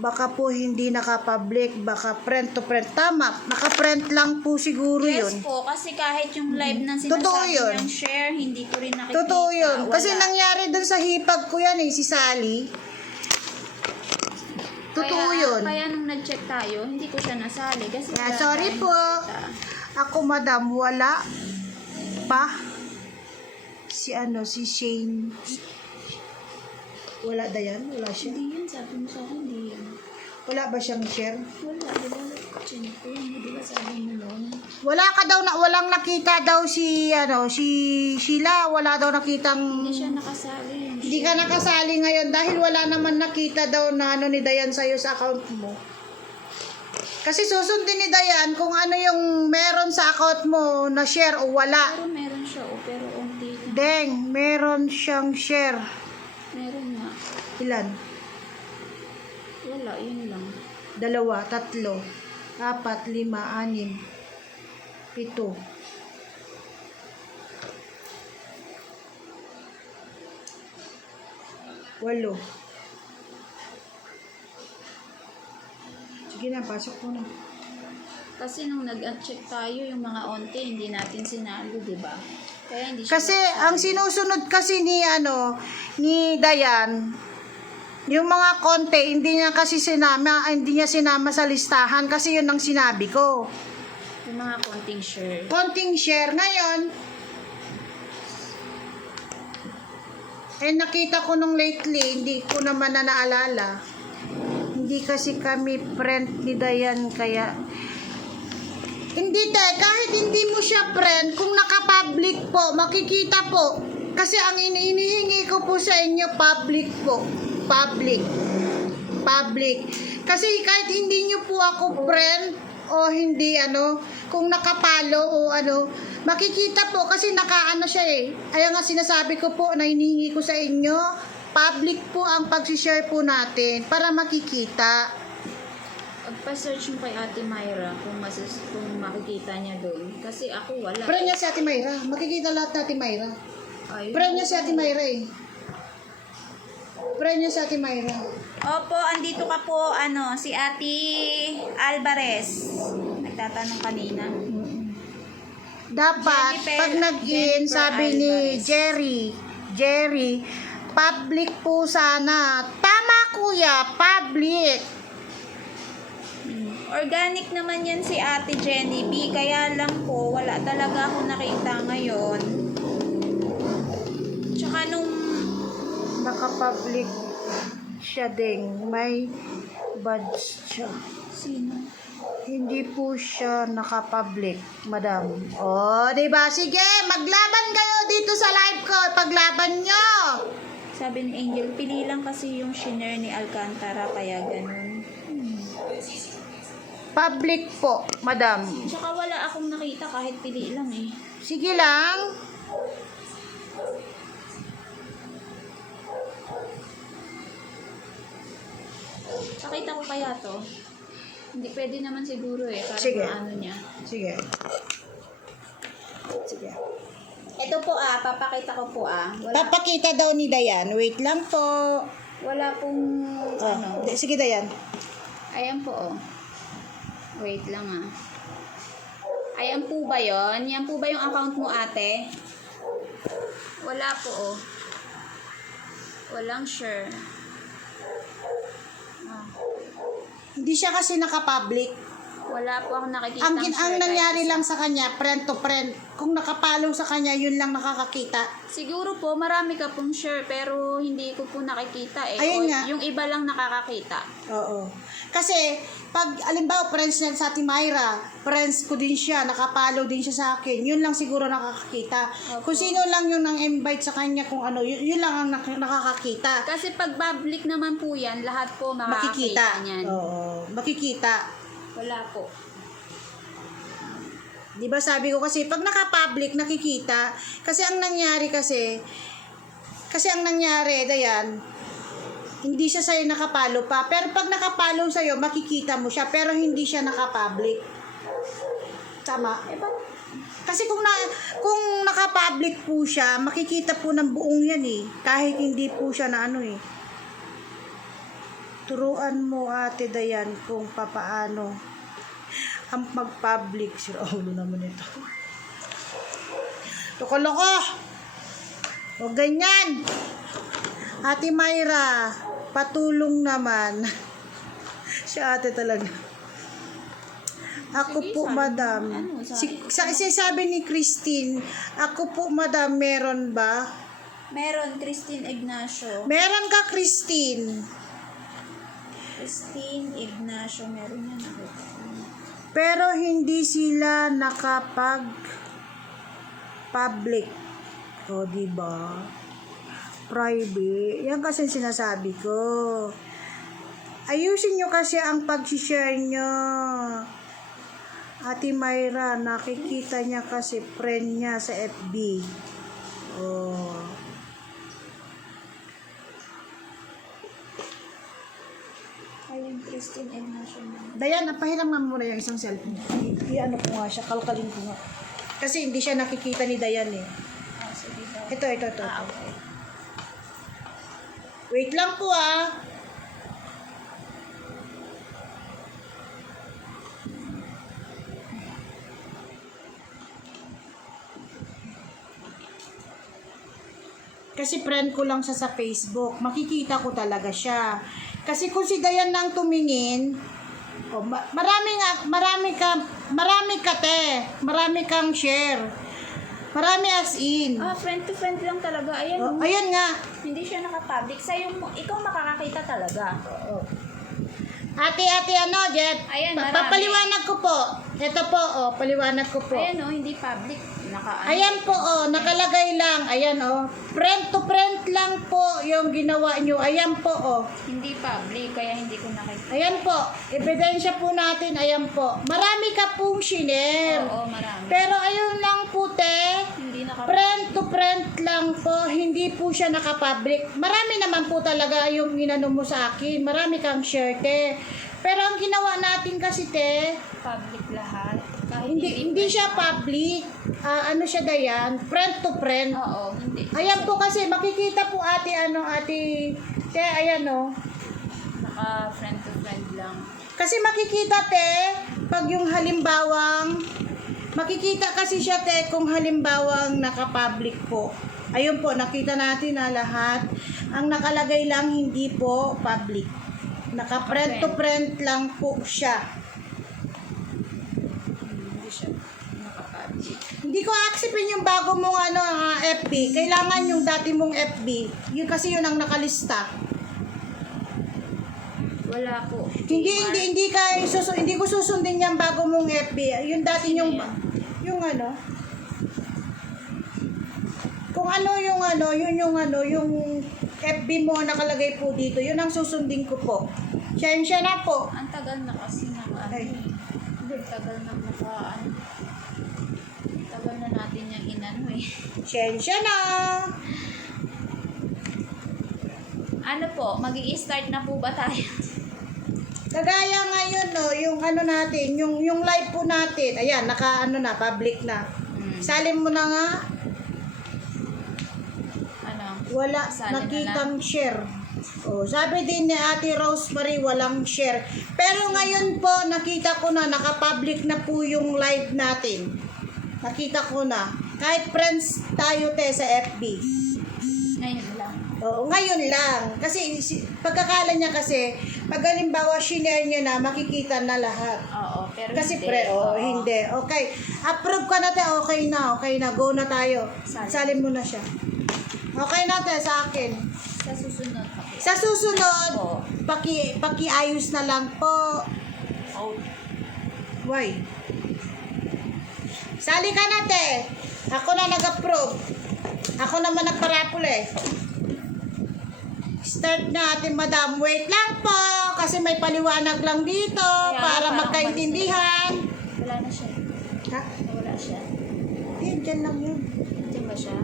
Baka po hindi naka-public, baka friend to friend. Tama, naka-friend lang po siguro Yes yun. po, kasi kahit yung live na Totoo sinasabi yun. niyang share, hindi ko rin nakikita. Totoo yun. Kasi Wala. nangyari dun sa hipag ko yan eh, si Sally. Totoo yun. Kaya nung nag-check tayo, hindi ko siya nasali. Kasi Yeah, wala sorry tayong po. nakita. Ako, madam, wala pa. Si Shane. Wala Dayan? Wala siya? Hindi yan, sabi mo sa akin, hindi yan. Wala ba siyang share? Wala, di ba? Check ko yun, di ba sabi mo noon? Wala ka daw na, walang nakita daw si Sheila, wala daw nakitang, Hindi siya nakasali yun. hindi ka nakasali ngayon dahil wala naman nakita daw na ni Dayan sa'yo sa account mo. Kasi susundin ni Dayan kung ano yung meron sa account mo na share o wala. Pero meron siya, pero unti na. Deng, meron siyang share. Meron nga. Ilan? Wala, yun lang. 2, 3, 4, 5, 6, 7. 8. Sige na, pasok mo na. Kasi nung nag-check tayo, yung mga onte, hindi natin sinalo, di ba? Kaya hindi siya Kasi nakasali. ang sinusunod kasi ni Dayan, yung mga konti hindi niya sinama sa listahan kasi yun ang sinabi ko. Yung mga konting share. Konting share ngayon. Nakita ko nung lately, hindi ko naman na naalala. Hindi kasi kami friend ni Dayan kaya hindi kahit hindi mo siya friend, kung naka-public po, makikita po. Kasi ang inihingi ko po sa inyo, public po. Public. Kasi kahit hindi nyo po ako friend, o hindi kung nakapalo o makikita po kasi nakaano siya eh. Ayan nga sinasabi ko po na hinihingi ko sa inyo, public po ang pag-share po natin para makikita. Pag-search mo kay Ate Myra kung makikita niya doon. Kasi ako wala. Friend niya si Ate Myra. Makikita lahat na Ate Myra. Ay, Friend niya si Ate Myra eh. Friend niya si Ate Myra. Opo, andito ka po, si Ate Alvarez. Nagtatanong kanina. Dapat, Jennifer- pag nag-in, Jennifer sabi ni Alvarez. Jerry, public po sana. Tama kuya, public. Organic naman yan si Ate Jenny B. Kaya lang po, wala talaga ako nakita ngayon. Tsaka nung Naka-public siya ding. May badge siya. sino? Hindi po siya naka-public, madam. Diba? Sige, maglaban kayo dito sa live ko. Paglaban nyo. Sabi ni Angel, pili lang kasi yung shiner ni Alcantara, kaya ganun. Public po, madam. Tsaka wala akong nakita kahit pili lang eh. Sige lang. Nakita ko kaya to. Hindi pwede naman siguro eh. Para Sige. ano niya. Sige. Sige. Ito po papakita ko po Papakita daw ni Dayan. Wait lang po. Wala pong Sige, Dayan. Ayan po Wait lang Ayan po ba yon? Yan po ba yung account mo ate? Wala po Walang share. Hindi siya kasi naka-public. Wala po akong nakikita. Ang nangyari lang sa kanya, friend to friend. Kung nakapalo sa kanya, yun lang nakakakita. Siguro po, marami ka pong share, pero hindi ko po nakikita eh. Ayun O, nga. yung iba lang nakakakita. Oo. Kasi, pag, alimbawa, friends niya sa Ate Myra, friends ko din siya, nakapalo din siya sa akin, yun lang siguro nakakakita. Opo. Kung sino lang yung nang-invite sa kanya, kung ano, yun lang ang nakakakita. Kasi pag public naman po yan, lahat po makakakita niyan. Oo, makikita. Wala po. Di ba sabi ko kasi, pag naka-public, nakikita. Kasi ang nangyari, Dayan, hindi siya sa'yo nakapalo pa. Pero pag nakapalo sa'yo, makikita mo siya. Pero hindi siya naka-public. Tama? Kasi kung naka-public po siya, makikita po ng buong yan eh. Kahit hindi po siya na ano eh. Turuan mo, Ate Dayan, kung papaano ang mag-public. Sira ulo naman ito. Loko-loko! Huwag ganyan! Ate Myra, patulong naman. Siya ate talaga. Ako Sige, po, sabi mo. madam. Ano, Sabi ni Christine, ako po, madam, meron ba? Meron, Christine Ignacio. Meron ka, Christine. Christine Ignacio, meron yan ako. Pero hindi sila nakapag-public. O, diba? Private. Yan kasi sinasabi ko. Ayusin nyo kasi ang pag-share nyo. Ate Myra, nakikita niya kasi friend niya sa FB. Oh. Ayun, Christine Ignacio. Dayan, napahiram nga muna yung isang cellphone. I-ano ko nga siya, kalkalin ko nga. Kasi hindi siya nakikita ni Dayan eh. Ah, sige daw. Ito. Ah, okay. Wait lang po ah. Kasi friend ko lang siya sa Facebook. Makikita ko talaga siya. Kasi kung si Dayan nang tumingin, oh, marami kang share. Marami as in. Ah, friend to friend lang talaga. Ayan, Oh, ayun nga. hindi siya naka-public. Ikaw makakakita talaga. Ate, Jet. Ayan, marami. Papaliwanag ko po. Ito po, paliwanag ko po. Ayan hindi public. Ayan po, nakalagay lang. Ayan, friend to friend lang po yung ginawa nyo. Ayan po, Hindi public, kaya hindi ko nakikita. Ayan po, ebidensya po natin. Ayan po. Marami ka pong shiner. Oo, marami. Pero ayun lang po, te. Hindi Friend to friend lang po, hindi po siya nakapublic. Marami naman po talaga yung inano mo sa akin. Marami kang share, te. Pero ang ginawa natin kasi, te, public lahat. Kahit hindi siya public. Ano siya, Dayan? Friend to friend. Oo, hindi. Ayan po kasi, makikita po ate, te, ayan Naka-friend to friend lang. Kasi makikita, te, pag yung halimbawang, makikita kasi siya, te, kung halimbawang naka-public po. Ayun po, nakita natin na lahat. Ang nakalagay lang, hindi po public. Naka-friend to friend lang po siya. Hindi siya naka-public. Hindi ko acceptin yung bago mong FB. Kailangan yung dati mong FB. Yun kasi yun ang nakalista. Wala po. Hindi ko susundin yung bago mong FB. Yung dati yung kung ano yung FB mo nakalagay po dito. Yun ang susundin ko po. Siya na po. Ang tagal na kasi ng Ay. tagal na tagal na natin yung inano eh. Siya na. Ano po, magi-start na po ba tayo? Kagaya ngayon yung natin, yung live po natin. Ayan, public na. Salin mo na nga. Ano? Wala Salin na nakitang share. Sabi din ni Ate Rosemary, walang share. Pero ngayon po, nakita ko na, naka-public na po yung live natin. Nakita ko na. Kahit friends tayo, te, sa FB. Ngayon lang. Oo, ngayon lang. Kasi pagkakala niya kasi, Pag halimbawa, shinare nyo na, makikita na lahat. Oo, pero Kasi hindi. Oo. hindi. Okay. Approve ka na, te. Okay na. Go na tayo. Salin. Salin mo na siya. Okay na, te, sa akin. Sa susunod. Sa susunod, Oo. pakiayos na lang po. Oh, Why? Sali ka na, te. Ako na nag-approve. Ako naman nagparapol eh. Start na ating madam. Wait lang po. Kasi may paliwanag lang dito. Kaya, Para parang magkaintindihan. wala na siya. Ha? Wala siya. Yan, dyan lang yun. Diyan ba siya?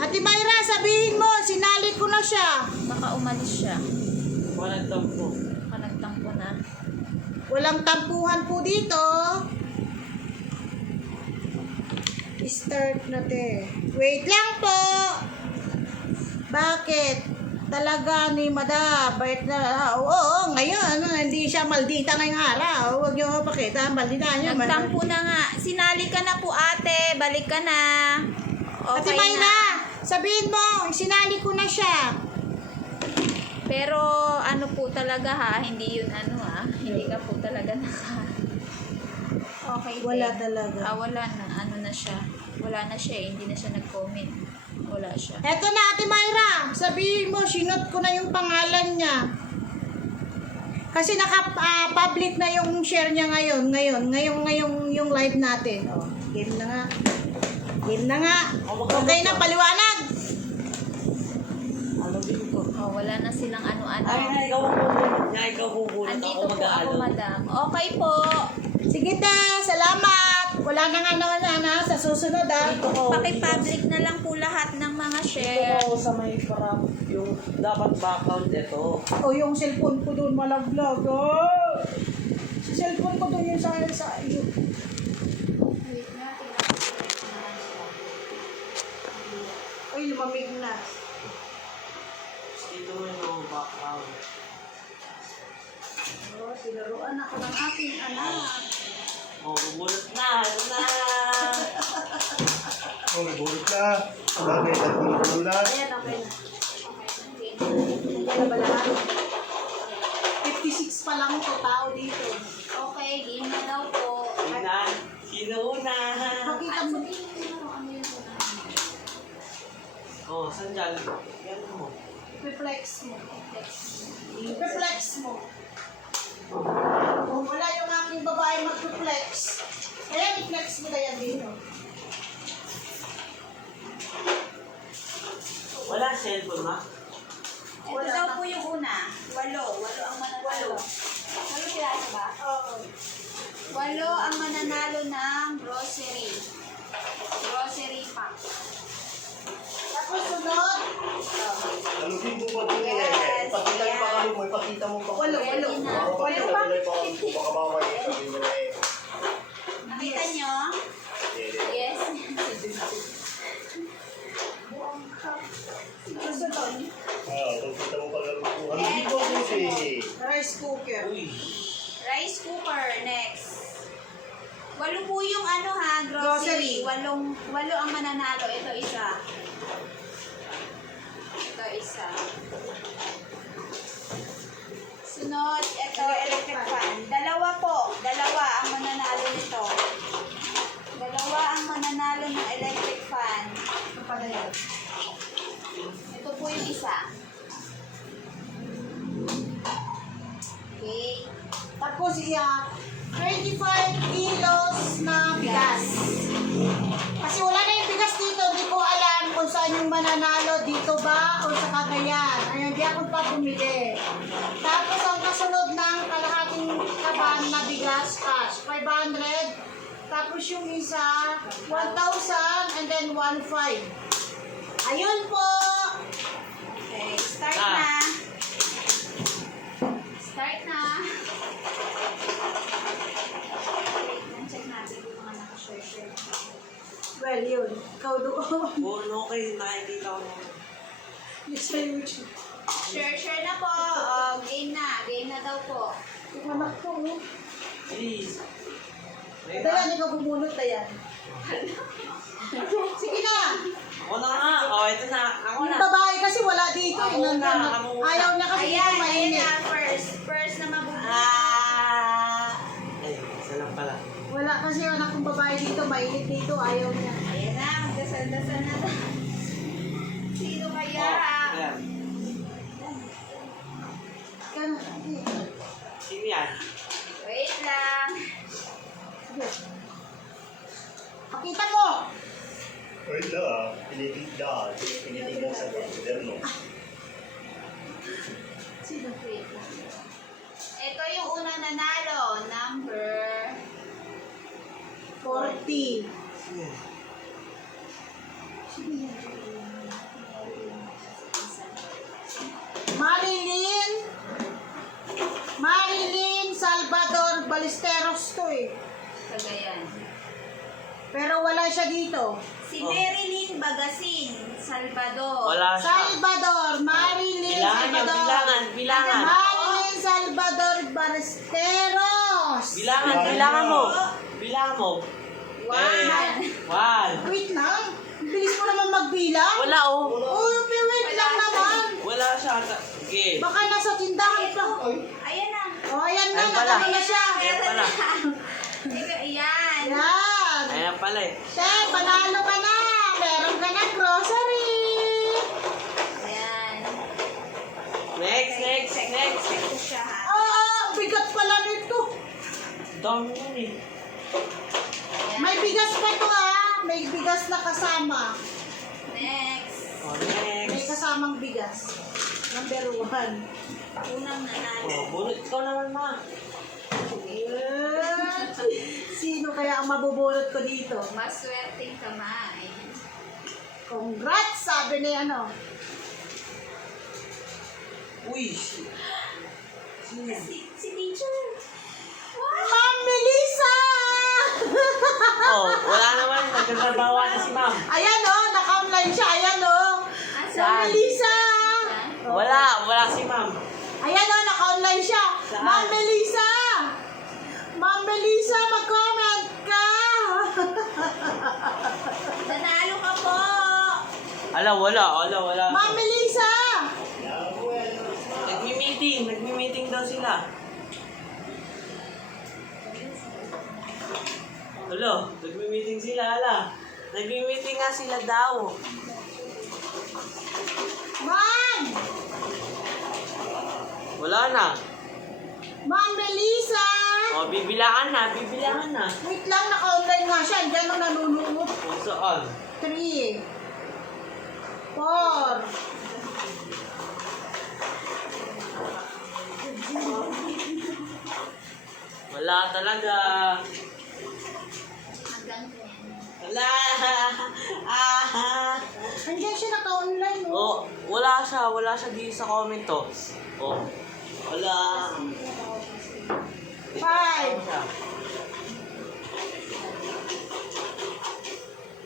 Ate Mayra, sabihin mo, sinali ko na siya. Baka umalis siya. Walang tampo. Baka nagtampo na. Walang tampuhan po dito. Start na, te. Wait lang po. Bakit? Talaga ni Madam, bait na, oo, ngayon, hindi siya maldita ngayong araw. Huwag niyo mapakita, maldita niya. Nagtampo na nga. Sinali ka na po ate. Balik ka na. Ate Okay Mayra, na. sabihin mo, sinali ko na siya. Pero ano po talaga ha, hindi yun ano ha. Hindi ka po talaga naka... Okay Wala din. talaga. Wala na. Ano na siya. Wala na siya eh. Hindi na siya nag-comment. Wala siya. Eto na, Ate Mayra, sabihin mo, sinot ko na yung pangalan niya. Kasi naka-public na yung share niya ngayon yung live natin. Oh, game na nga. Game na nga. Okay na, paliwanag. Alabin ko. Oh, wala na silang ano-ano. Ay, na, ikaw ang bubunot niya. Ikaw bubunot. Andito Ako po ako, mag-aalog. madam. Okay po. Sige ta, salamat. Wala na nga naman na, sa susunod Dito ko. Paki-public na lang po lahat ng mga Dito share. ko sa may parang yung dapat background ito. O yung cellphone ko doon malaglag. Oh. Cellphone ko doon yung sa iyo. Ay, lumamig na. Dito mo yung background. Oh, tinaruan ako ng aking anak. Oh, bubunot na. Ito na. Oh, nagulot na. Bagay, nagulot na. Ayan, okay na. Nandiyan na ba lahat? 56 pa lang ito tao dito. Okay, game na daw po. Ina. Sino una? Pakita mo. Ano yun po? Oh, saan dyan? Yan mo. Reflex mo. Reflex mo. Kung wala yung aking babae mag-reflex, ayan, reflex mo na yan dito. Wala cellphone, ma? Ito daw po yung una. 8 ang mananalo. 8 sila ba? Oo. 8 ang mananalo ng grocery. Grocery pack. Tapos sunod, Alugin mo ba din eh? Ipakita yung pangalan mo, ipakita mo ba? Walo. Oo, pakita mo yung pangalan mo. Baka mamaya sabihin mo na eh. Nakita nyo? Yes. susunod, Pagkita mo pala mo. Alugin mo din eh. rice cooker. Uy. Rice cooker, next. 8 po yung ano ha, grocery. Grocery. 8 ang mananalo. Ito isa. Ito isa. Sunod, ito electric fan. 2 po. 2 ang mananalo nito. 2 ang mananalo ng electric fan. Ito pala yun. Ito po yung isa. Okay. Tapos 25 kilos na bigas. Kasi wala na yung bigas dito, hindi ko alam kung saan yung mananalo, dito ba o sa Cagayan. Ayun, di ako pa bumili. Tapos ang kasunod ng kalahating kaban na bigas, cash, 500. Tapos yung isa, 1,000 and then 1,500. Ayun po! Okay, start na. Start na. Wait, check natin kung mga naka-share. Well, yun. Ikaw doon. Oh, okay. Nakikita ko na. Yung sa YouTube. Share na po. Oh, game na. Game na daw po. Yung anak ko, no? Please. Wait, Ito yan, ikaw bumunot na yan. Sige na. Ako na nga. Oh, ito na. Ako Yung na. babae kasi wala dito. Ako eh, na, nandun. ako na. Ayaw niya kasi dito Ayan, ayan mainit. na. First na mabubuhay. Ay, isa lang pala. Wala kasi anak kong babae dito. Mainit dito. Ayaw niya. Ayan na, magdasal-dasal na. Sino kaya? Oh, ayan. Kan, Sino yan? Wait lang. sige. Pakita mo. Wait lang ah. Tinitignan. Tinitignan sa moderno. Sino? Wait lang. Ito yung unang nanalo. Number 40. Marilyn. Marilyn Salvador Ballesteros to eh. Cagayan. Pero wala siya dito. Si Marilyn Bagasin, Salvador. Wala siya. Salvador. Marilyn Bilangan niyo, Salvador. bilangan. Marilyn Salvador Ballesteros. Bilangan mo. Bilangan mo. One. One. Wait lang. Bilis mo naman magbilang. Wala oh. Oh, wait lang naman. Wala siya. Okay. Baka nasa tindahan pa. Ayan na. Oh, ayan na. Ayan pala. Nakano na siya. Ayan pala. Ayan. Yan. Ayan pala eh. Te, panalo ka na. Meron ka na grocery. Ayan. Next. Check ko siya ha. Bigat pala nito. Dami yun eh. May bigas pa to ha. May bigas na kasama. Next. Oh, May next. kasamang bigas. Number 1. Unang nanalo. Oh, bunot ikaw naman ma. Sino kaya ang mabubulot ko dito? Maswerteng kamay. Congrats, sabi ni ano. Uy. Sino yan? Si teacher. Ma'am Melissa! Oh, wala naman. Nagtatrabaho na si ma'am. Ayan oh, naka-online siya. Ayan oh. Ma'am Saan? Melissa! Wala si ma'am. Ayan oh, naka-online siya. Saan? Ma'am Melissa! Ma'am Melissa, mag-comment ka! Nanalo ka po. Wala. Ma'am Melissa! Nagmi-meeting daw sila. Nagmi-meeting sila, Nagmi-meeting nga sila daw. Ma'am! Wala na. Ma'am Melissa! O, bibilangan na. Wait lang, naka-online nga siya. Diyan ang nanunood. O, saan? 3 4 Wala talaga. Hanggang 10. Wala. Andiyan siya naka-online oh. Oh, wala siya dito sa comment to. Oh, wala. 5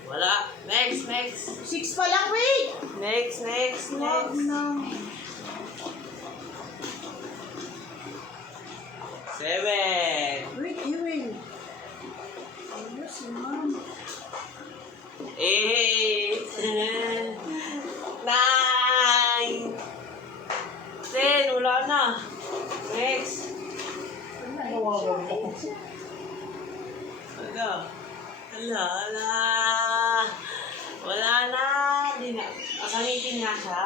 Wala. Next. 6 pa lang, wait! Next. Wag na. 7. Wait, you will. Ano si ma'am? 8. 9. 10. Wala na. Next. Wala na. Asamitin nga siya.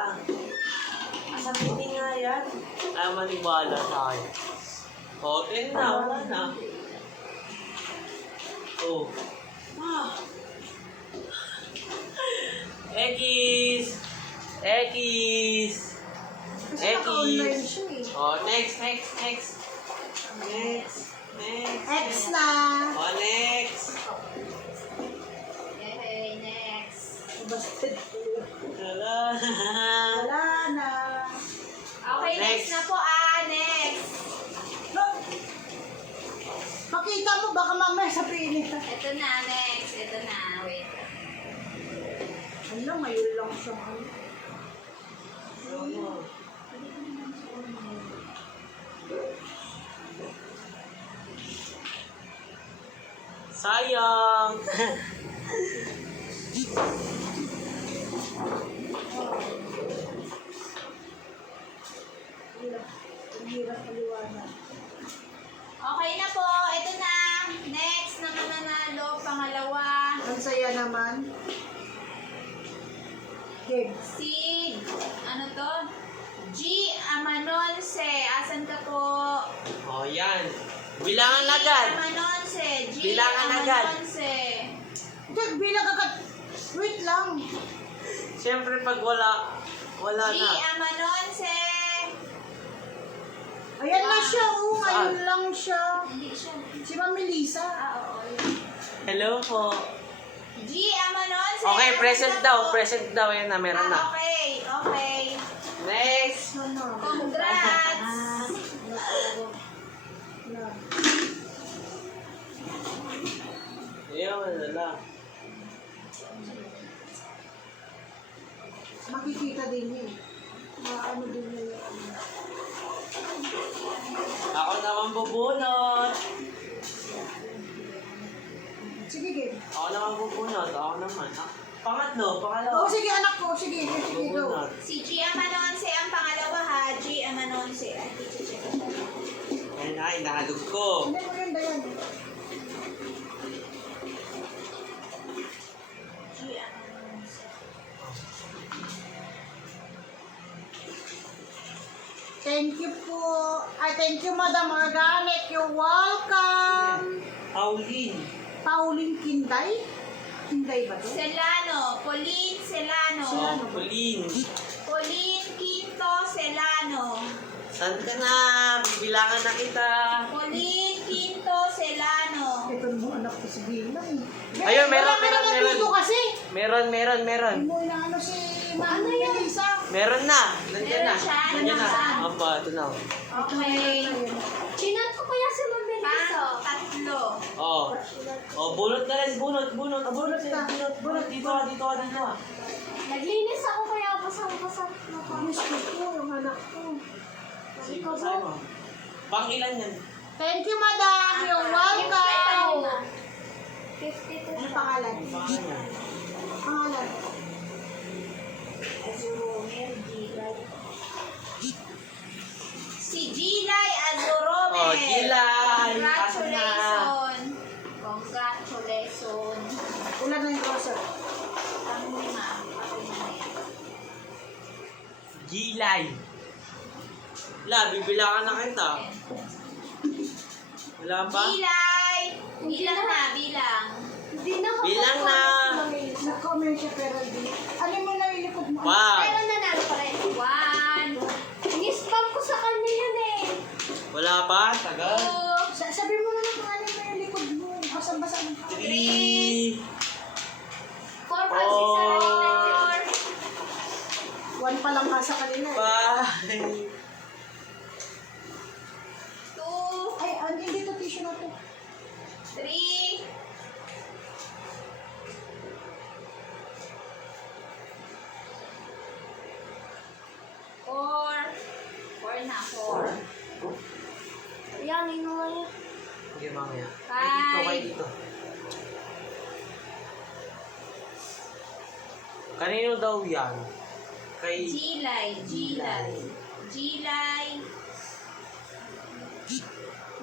Asamitin nga yan. Ay, manibala sa akin. O, 10 na. Wala na. Oh. X. Kasi naka-online siya eh. Oh, next. X na. Oh, next. Yay, next. Basta. Wala. Wala na. Okay, next Next. na po. Next. No. Pakita mo, baka mamaya sabihin nila. Ito na, next. Ito na. Wait. Ano, ngayon lang siya. Sayang. Okay na po. Ito na. Next na mananalo. Pangalawa. Ang saya naman. Game. Si, ano to? G. Amanonse. Asan ka po? Oh, yan. Bilangan agad. Amanonse. G. Bilangan agad. Amanonse. Hindi, bilang agad. Wait lang. Siyempre pag wala G. na. Amanonse. Ayan na siya, oh. Saan? Ayun lang siya. Hindi siya. Si Ma'am Melissa. Oo. Yun. Hello po. G. Amanonse. Okay, asan present ka daw. po? Present daw. Yan na, meron na. Okay. Okay. Next. Congrats. Ayaw, wala lang. Makikita din niya. Ano din niya. Ako naman bubunot. Sige, game. Ako naman bubunot. Ako naman. Pangalo. Oh, sige anak ko. Sige, sige, go. Bubunot. Si G. Amanonse ang pangalawa ha. G. Amanonse. Ay, check. Ayun na, inahalog ko. Hindi mo yun, Dayan. G. Amanonse. Thank you po. Ay, thank you, Madam Organic. You're welcome. Pauline. Pauline Kinday? Kinday ba to? Celano. Pauline Celano. Oh, Pauline. Pauline Quinto Celano. Saan ka na? Bibilangan na kita. Pauline Quinto Celano. Ito mo anak ko si Bilang. Ayun, meron. Dito kasi. Meron. Hindi mo na ano si Ma'am Melissa. Meron na. Nandiyan na. Meron siya? Nandiyan na. Nandiyan. Opo, ito na. Okay. Chinat ko kaya si Ma'am Melissa. Tatlo. Oh. Oh, bunot ka rin. Bunot. Bunot ka. Bunot. Dito ka. Naglinis ako kaya pasang-pasang na pa. Miss ko po, yung anak ko. Sige, basahin mo. Pang ilan yan? Thank you, Madam. You're welcome. 52 Ano siya. pangalan? Ang pangalan niya. Pangalan. Si Gilay Azurome. Oh, Gilay. Pasok na. Congratulations. Ulan na yung grocer. Ano ni ma'am? Ako na yan. Gilay. Wala, bibilangan na kita. Wala pa? Gilay! Bilang na, bilang. Hindi na ako Bilang na. Nag-comment siya pero di. Ano mo na ilikod mo? Pa. Pero nanalo pa rin. 1, Ni-spam ko sa kanya yan eh. Wala pa? Tagal. 2, Sabi mo na lang kung ano mo yung likod mo. Basang-basa ng 3. 4, 5, 6, 7, 8, 9, 10. 1 pa lang nga sa kanila. 5. 2, Ay, hindi to tissue na to. 3, 4 na, 4. Yan, inuwa yan. Okay, mamaya. Bye. Kayo dito. Kanino daw yan? Kay... Gilay.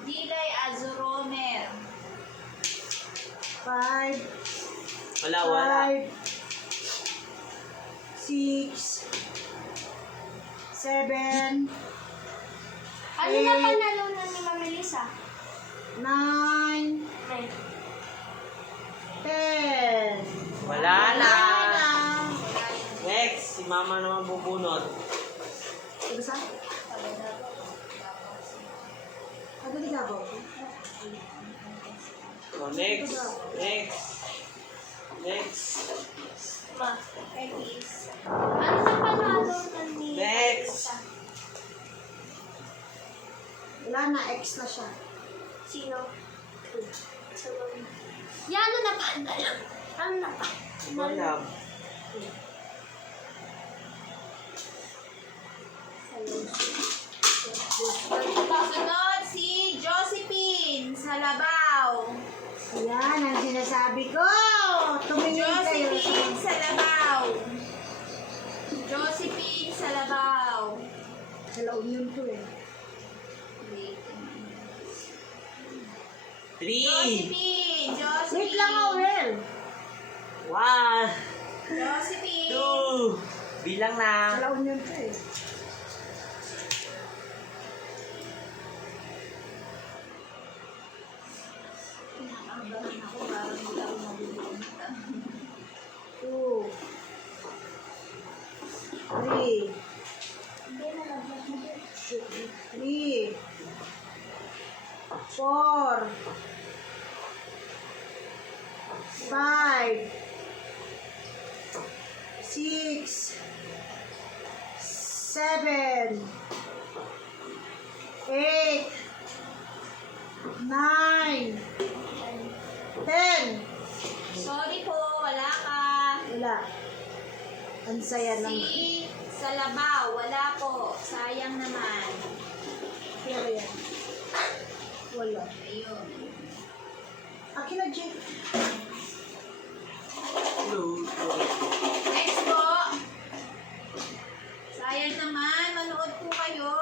Gilay Azuromer. 5, Wala. 6, 7, Ano na panalo na ni Ma'am Melissa? 9, 9. 10. Wala na. Wala na. Next, si mama naman bubunot. Ano sa? Ano di gabaw? Oh, next. Ma, Elise. Ano na panalo na ni Next. Wala na, X na siya. Sino? Yan, ano na panalo? Ano na pa? Wala. Sunod si Josephine Salabaw. Yan ang sinasabi ko. Tumingin kayo. Josephine Salabaw. Josephine Salabaw. Sa La Union to eh. Wait. Josephine! Wait lang, Aurel. 1, Josephine! 2, bilang na. Alaon yun ka eh. Kinakabahan ako, parang hindi ako mabubuo. 2, 3, 3, 4, 5, 6, 7, 8, 9, 10. Sorry po, wala ka. Wala. Ang saya lang. Si Salabaw, wala po. Sayang naman. Pero yan. Wala. Ayun. Akin na, Jake. Next po. Sayang naman, manood po kayo.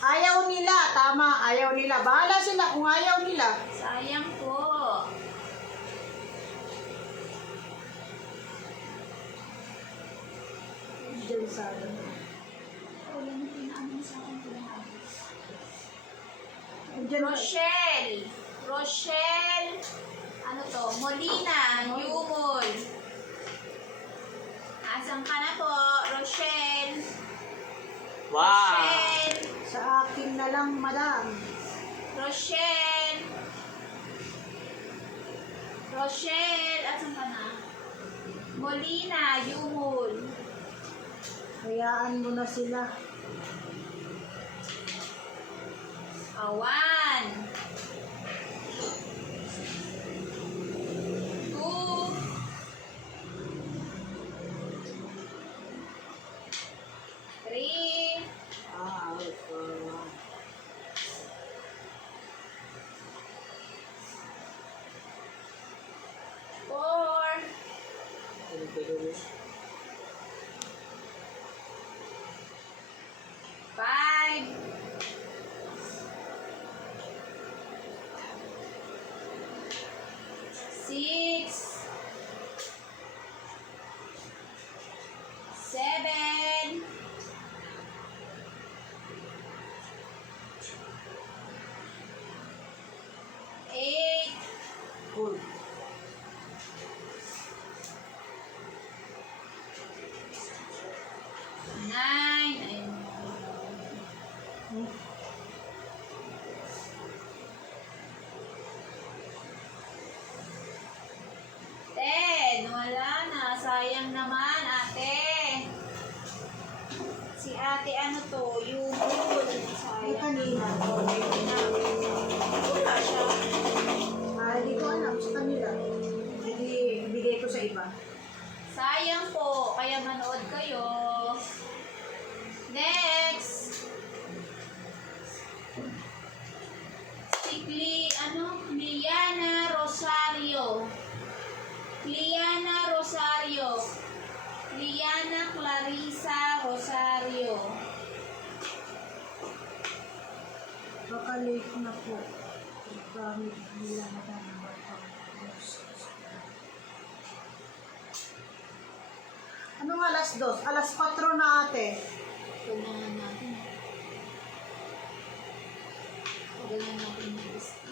Ayaw nila. Tama. Ayaw nila. Bahala sila kung ayaw nila. Sayang po. Diyan sa akin. Wala na pinaano sa akin lahat. Diyan. Rochelle. Rochelle. Ano to? Molina. Yumol. Asan ka na po? Rochelle. Wow. Rochelle. Sa akin na lang, madam. Rochelle. Rochelle. Asan ka na? Molina. Yumol. Hayaan mo na sila. Awan. 2. 3. Ah, Four. Five. 6. 7. 8. Cool. 9. Ayun. 10. Wala na. Sayang naman, ate. Si ate ano to? Yung Ay, sayang. kanina. Wala siya. Ah, hindi ko alam sa kanila. Hindi, bigay ko sa iba. Sayang po. Kaya manood kayo. Next. Si Liana Rosario. Liana Rosario. Liana Clarissa Rosario. Baka late na po. Gamit nila na tayo. Anong alas 2? Alas 4 na ate. Kailangan natin. Kailangan natin yung lista.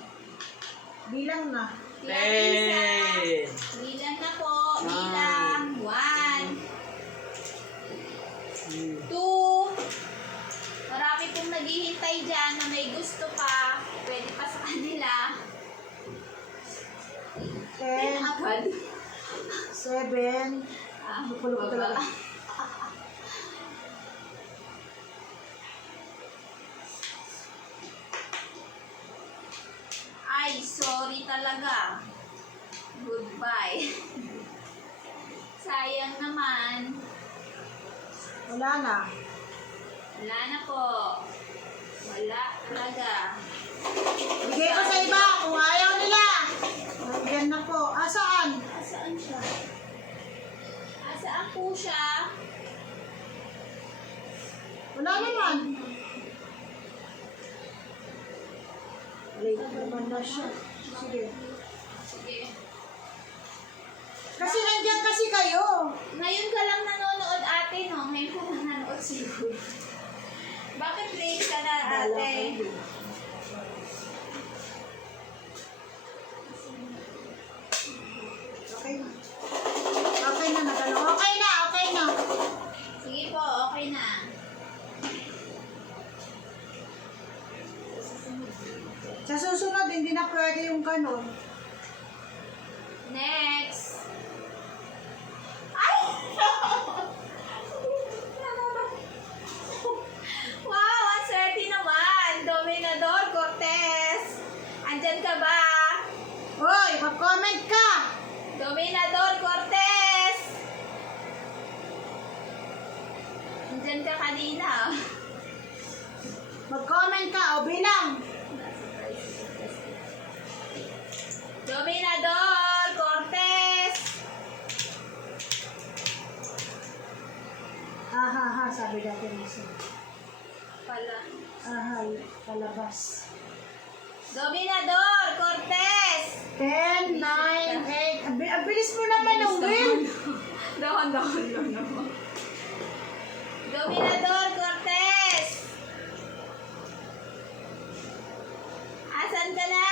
Bilang na. Clarissa. 10. Bilang na po. Bilang. 1. 2. Marami pong naghihintay dyan na may gusto pa. Pwede pa sa kanila. 10, Agad. 7, Lukulo ko talaga. Ay, sorry talaga. Goodbye. Sayang naman. Wala na. Wala na po. Wala talaga. Bigay ko sa iba kung ayaw nila. Yan na po. Asaan? Asaan siya? Asaan po siya? Wala naman. Late naman na siya. Sige. Sige. Kasi nandiyan kasi kayo. Ngayon ka lang nanonood ate, no? Ngayon ka lang nanonood siguro. Bakit late ka na ate? Okay na. Okay na, nagalaw. Okay na, okay na. Sige po, okay na. Sa susunod, hindi na pwede yung ganon. Next. Ay! Wow, ang swerte naman. Dominador Cortez. Andyan ka ba? Hoy, mag-comment ka. Dominador Cortez. Andyan ka kanina. Mag-comment ka o bilang. Dominador Cortez. Ha, sabi natin isa. Pala. Palabas. Dominador Cortez. 10, 9, 8. Ang bilis mo naman, Will. Doon naman. Dominador Cortez. Asan ka na?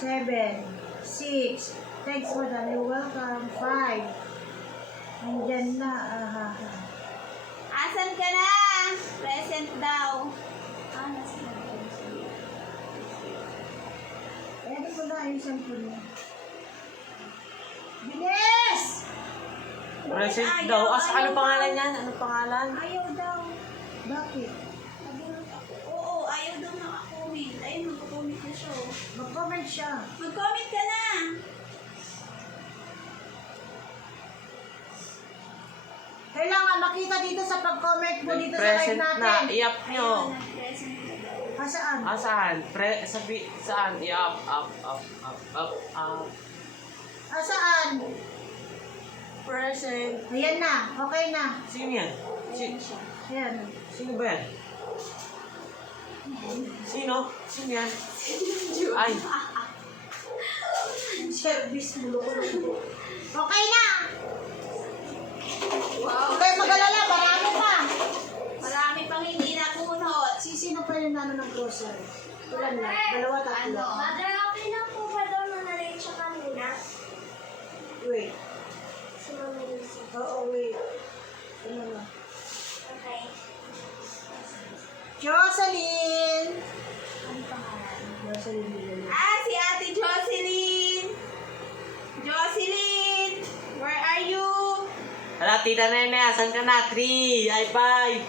7, 6. Thanks, madam. You're welcome. 5. Andyan na. Asan ka na? Present daw. Nasa Ayan ko na yung cellphone niya. Bilis! Present daw. Ano pangalan yan? Ano pangalan? Ayaw daw. Bakit? Oo, ayaw daw naka-comment. Ayun, mag-comment na siya. Mag-comment siya. Mag-comment ka na. Kailangan makita dito sa pag-comment mo dito sa live Present na. natin. I-up nyo. Ayun, present na daw. Saan? Saan? Saan? I-up, up. Saan? Present. Ayan na. Okay na. Sino yan? Ayan. Sino ba yan? Sino? Sino yan? Ay. Service mo. Okay na. Wow. Okay, mag-alala. Marami pa. Marami pang hindi nakunot. Sino pa yung nano ng grocery? Ilan na? Dalawa, tatlo. Ano? Mother, okay lang po ba daw na na-late siya kanina? Wait. Si Mama Lucy. Oo, wait. Ano na? Okay. Jocelyn! Ano pangalan? Jocelyn Villalobos. Si Ate Jocelyn! Jocelyn! Where are you? Hala, tita Nene, asan ka na? 3. Ay, 5,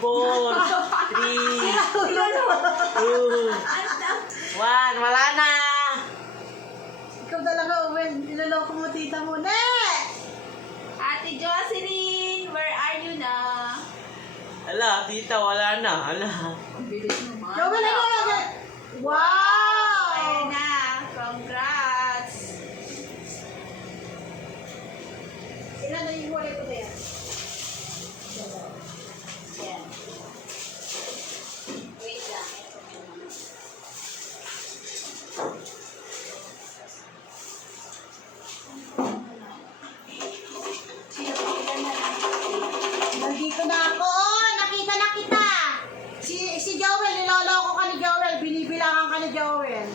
4, 3, 2, 1. Wala na. Ikaw talaga, Owen. Niloloko mo tita mo. Ne! Ate Jocelyn, where are you na? Hala, tita, wala na. Hala. Ang bilis naman. Joel, ano? Wow! Ayun na. Congrats! Ilan na yung wallet ko na yan? Yan. Wait lang. Ito muna. Nandito na ako. Nakita na kita. Si Joel, niloloko ka ni Joel. Binibilangan ka ni Joel.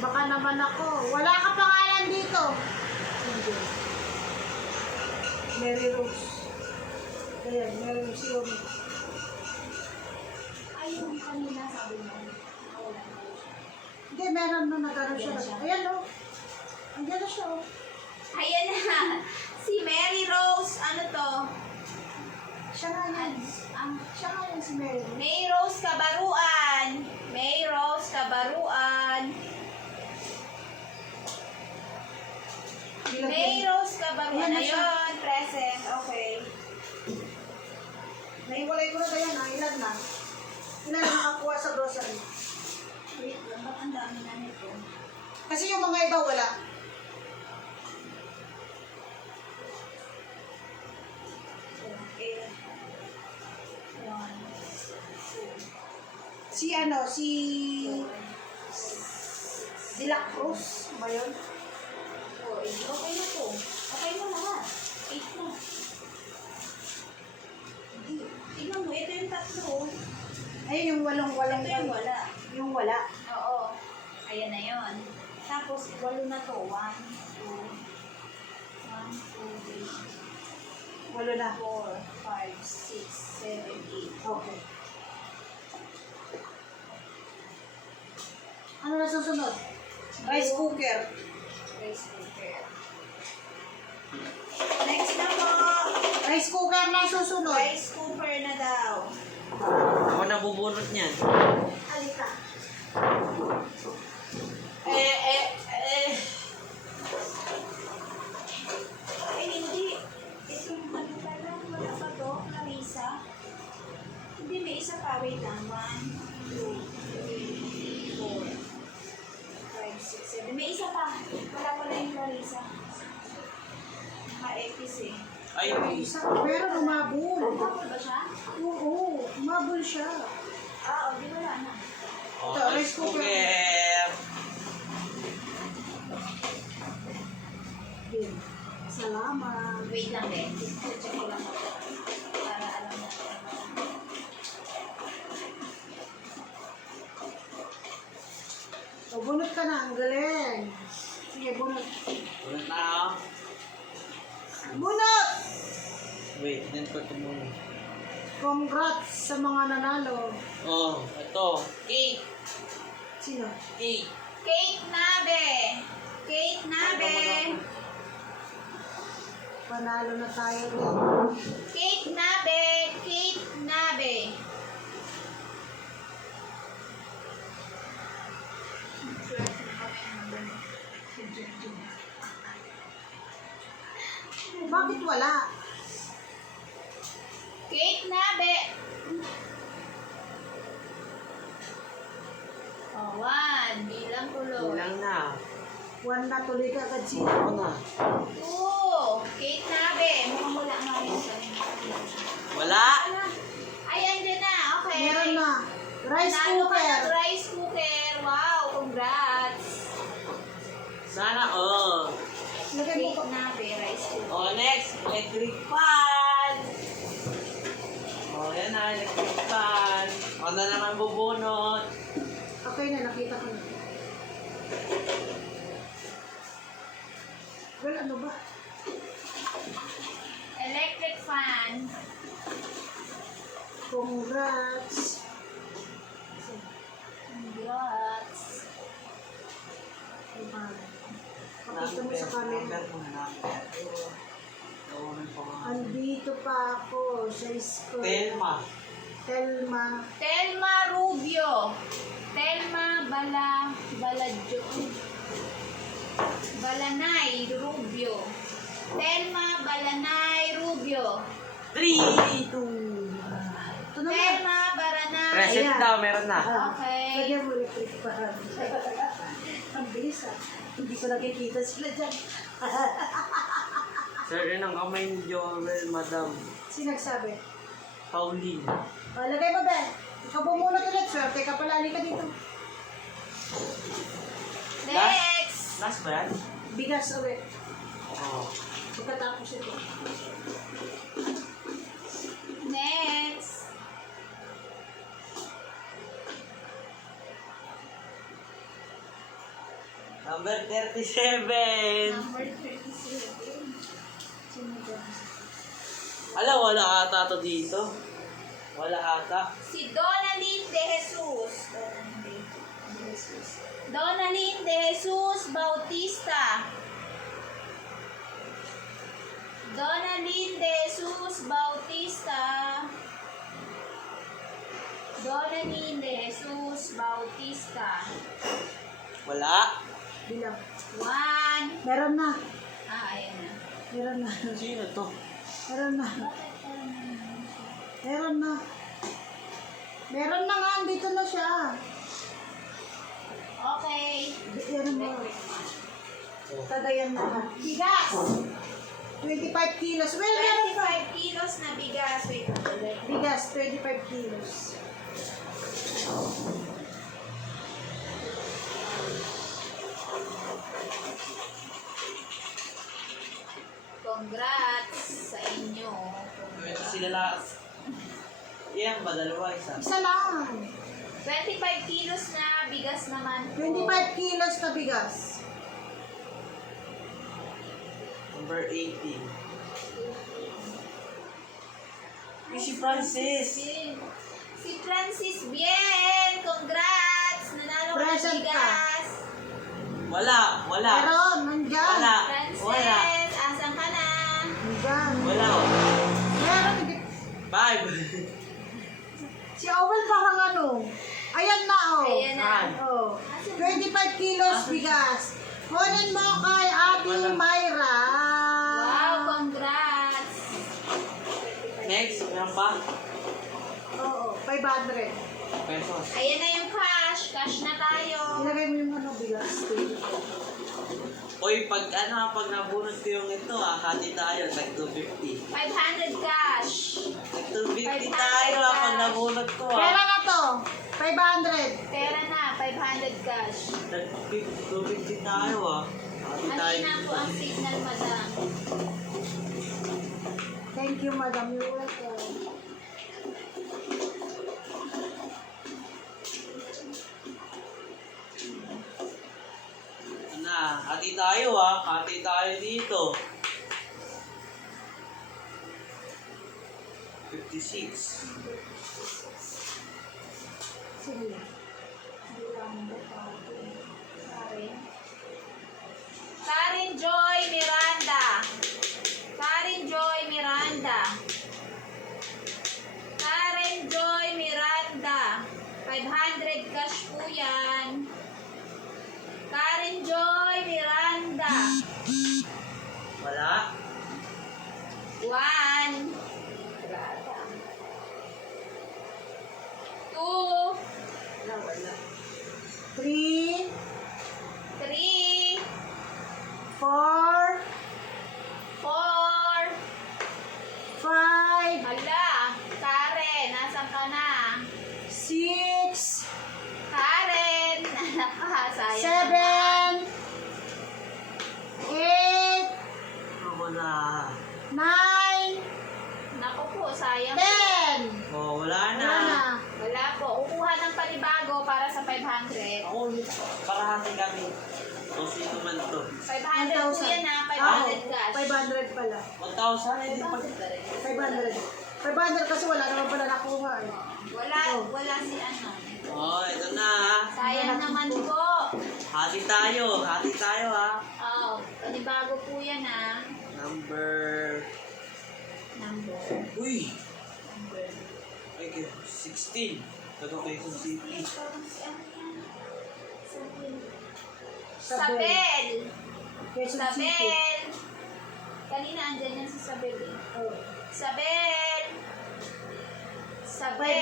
Baka naman ako. Wala ka pangalan dito. Hindi. Mary Rose. Ayan, Mary Rose. Si Omi. Ay, yung kanina sabi mo. Hindi, meron na nagkaroon siya. Ayan o. Ayan na siya o. Ayan na. Si Mary Rose, ano to? Siya nga yan. Siya nga yan si Mary. May Rose Kabaruan. May Rose Kabaruan. May Rose Kabaruan. Ayan na siya. Ayun, present. Okay. Naiwalay ko na ba yan? Ilan na? Ilan na nakakuha sa grocery? Wait lang, ba't ang dami na nito? Kasi yung mga iba wala. Okay. One, Si ano, si Sila Cruz ba yun? Oh, okay na to. Okay mo lahat. 8 na. Tingnan mo, ito yung tatlo. Ayun yung walong-walong. Ito yung wala. Yung wala. Oo. Ayan na yun. Tapos, 8 na to. 1, 2, 3, Walo na. 4, 5, 6, 7, 8. Okay. Ano na susunod? Rice cooker. Rice cooker. Next na po. Rice cooker na susunod. Rice cooker na daw. Ako nabubunot niyan. Alika. Ay, hindi. Itong ano pala, wala pa to, Clarissa. Hindi, may isa pa. Wait lang. 1, 2, 3, 4, 5, 6, 7. May isa pa. Wala pala yung Clarissa. Naka-epis eh. Ay, Isa, pero umabol. Tapos ba siya? Oo, umabol siya. Ah, di wala na. oh, Ito, rice cooker. Din. Salamat. Wait lang din. Check ko lang ako. Para alam natin. O, bunot ka na. Ang galing. Sige, bunot. Ulit na ako. Bunot! Wait, then ko ito muna. Congrats sa mga nanalo. Oh, ito. Cake. Sino? Cake. Cake Nabe! Cake Nabe! Panalo na tayo rin. Cake Nabe! Cake Nabe! Bakit wala? Cake Nabe! Oh, 1. Bilang tuloy. Ilang na. One na tuloy ka agad sino. Ako na. 2. Cake Nabe. Mukhang wala nga rin sa Wala. Ay, andyan na. Okay. Meron na. Rice Nanalo ka cooker. ng rice cooker. Wow, congrats. Sana all. Lagay mo Cake ko. Nabe, rice cooker. Oh, next. Electric fan. Oh, yan na. Electric fan. Ako na naman bubunot. Okay na, nakita ko na. Well, ano ba? Electric fan. Congrats. Congrats. Pakita mo sa camera. Andito pa ako sa school. Telma. Telma. Telma Rubio. Telma Baladjo. Balanay Rubio. Telma Balanay Rubio. 3, 2. Ito na ba? Telma Baranay. Present Ayan. daw, meron na. Okay. Lagyan mo electric pa. Ang bilis ah. Hindi ko nakikita sila dyan. Sir, yun ang kamay ni Joel, madam. Sinagsabi. Pauline. Lagay mo ba? Ikaw bumunot ulit. Swerte ka pala. Halika dito. Next. Last ba yan? Bigas ulit. Oo. Pagkatapos ito. Next. Number 37. Number 37. Alam, wala ata to dito. Wala ata. Si Donalyn De Jesus. Donalyn De Jesus Bautista. Donalyn De Jesus Bautista. Donalyn De Jesus Bautista. Wala. Bilang. 1. Meron na. Ayan na. Meron na. Sino to? Meron na. Meron na. Meron na nga. Dito na siya. Okay. Yan mo. Kagayan na. Bigas! 25 kilos. Well, meron pa. 25 kilos na bigas. Wait, Bigas, 25 kilos. yan ba? Dalawa, isa. Isa lang. 25 kilos na bigas naman po. 25 kilos na bigas. Number 18. Uy, si Francis. Si Francis Bien! Congrats! Nanalo ka ng Present ka. bigas! Wala. Meron, nandyan. Wala. Francis! Asan ka na? Nandyan. Wala. Meron. 5. Si Owen parang ano. Ayan na, oh. Ayan na. Oh. 25 kilos bigas. Kunin mo kay Ate Myra. Wow! Congrats! Next, meron pa? Oo, 500. Pesos. Ayan na yung cash. Cash na tayo. Ilagay mo yung ano, bigas. Uy, pag nabunod ko yung ito, hati tayo, tag 250. 500 cash. Tag 250 tayo, pag nabunod ko, Pera na to. 500. Pera na. 500 cash. Tag 250 tayo, Hati tayo. Ang ina po ang signal, madam. Thank you, madam. You're welcome. Hati tayo, Hati tayo dito. 56. Sige. Karen Joy Miranda. Karen Joy Miranda. Karen Joy Miranda. 500 cash po yan. Karen Joy Miranda. Wala. 1. 2. 3, 3. 4, 4. 5, Hala, Karen, nasan ka na? 6, Karen, anak ka, sayang. 7, 8, Wala. 9, Naku po, sayang. 10. Oh, wala na. Wala na. Wala po. Kukuha ng panibago para sa 500. Ako, parahati kami. O, sino man to? 500 po 1,000. yan ha, 500 Ako, cash. 500 pala. 1,000, hindi pa. 500. 500 kasi wala naman pala nakuha eh. Wala si ano. Oh, ito na, Sayang naman po. Hati tayo, Oh, panibago po yan ha. Number... Uy! Ay, 16. Taga Quezon City. Sabel. Quezon City. Sabel. Kanina andyan yan si Sabel eh. Oh. Sabel. Sabel.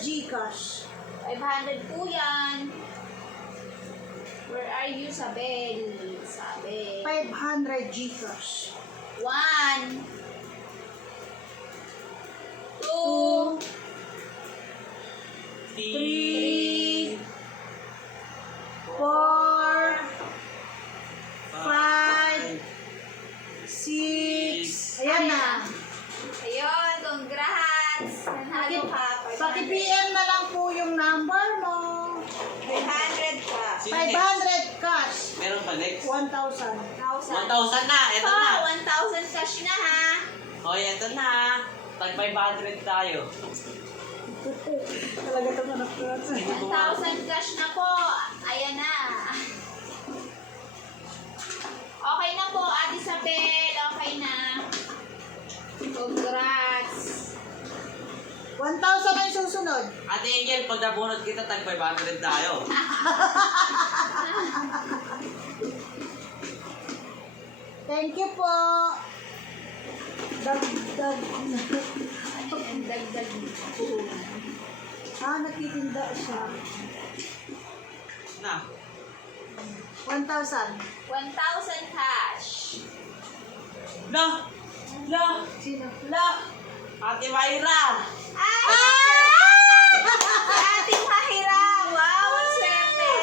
500 Gcash. 500 po yan. Where are you, Sabel? Sabel. 500 Gcash. 1. 2. 2, 3, 4, 5, 6. Ayan na. Ayun, congrats. Nanalo ka. Paki-PM na lang po yung number mo. 500 ka. 500 cash. Meron pa next? 1,000. 1,000 na, ito na. 1,000 cash na ha. Hoy, ito na. Tag 500 tayo. Talaga ito anak ko. 1,000 cash na po. Ayan na. Okay na po, Ate Isabel. Okay na. Congrats. 1,000 na yung susunod. Ate Angel, pag nabunod kita, tag 500 tayo. Thank you po. Dagdag. Ayan, dagdag. Nagtitinda siya. Na. 1,000. 1,000 cash. La! Sino? Ate Mayra! Ay! Ate Mahira! Wow, ang swerte!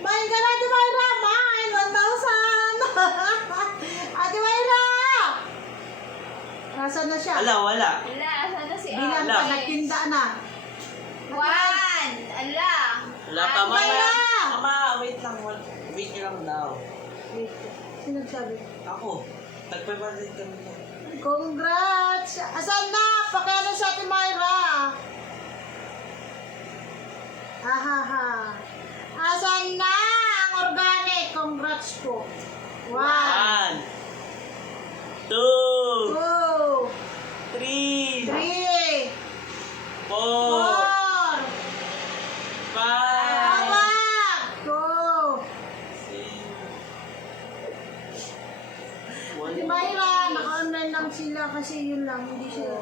Main ka na, Ate Mayra. Main, 1,000. Ate Mayra! Nasaan na siya? Wala. Wala, sana si Bilang Ate. pa, nagtinda na. 1. Ala. Wala pa, Ano ba mama. yan? Mama, wait lang. Wait nyo lang daw. Wait, sino nagsabi? Ako, tagpapatid kami na. Congrats! Asan na? Pakiano sa atin, Myra? Ahaha. Asan na ang organic? Congrats po. 1, 1, 2, 2, 3, 3, 4, 4, 5, tawag! 2. Si Myra, naka-online lang sila kasi yun lang, hindi sila.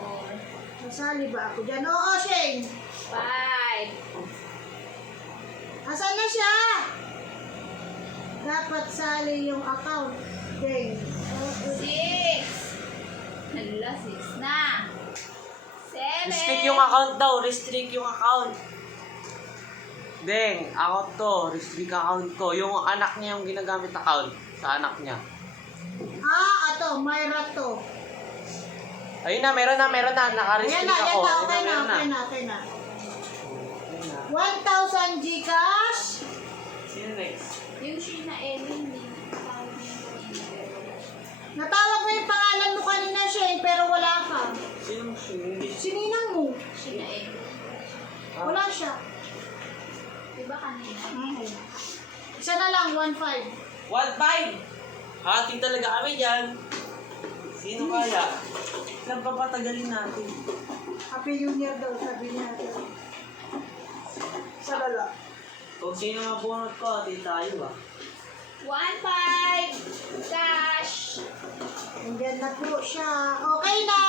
Nasali ba ako dyan? Oo, Shane. 5. Asan na siya? Dapat sali yung account. Dang. 6. Ala, 6 na. 7. Restrict yung account daw. Restrict yung account. Deng, account to. Restrict account ko. Yung anak niya yung ginagamit account. Sa anak niya. Ato, Myra to. Ayun na, meron na. Ayan Naka-restrict na, ako. okay na, Meron okay na, okay na. Ayun na. 1,000 Gcash. Sino next? Yung Sheena Ellen, tawag niya kanina. Natawag mo yung pangalan mo kanina, Shane, pero wala ka. Sino siya? Sininang mo. Sheena Ellen. Wala siya. Diba kanina? Isa na lang, 1,500. 1.5! Hati talaga kami dyan. Sino kaya? Ilang papatagalin natin? Happy New Year daw, sabi niya. Sa lala. Kung sino mabunot ko, hati tayo ah. 1.5 cash. Nandiyan na po siya. Okay na.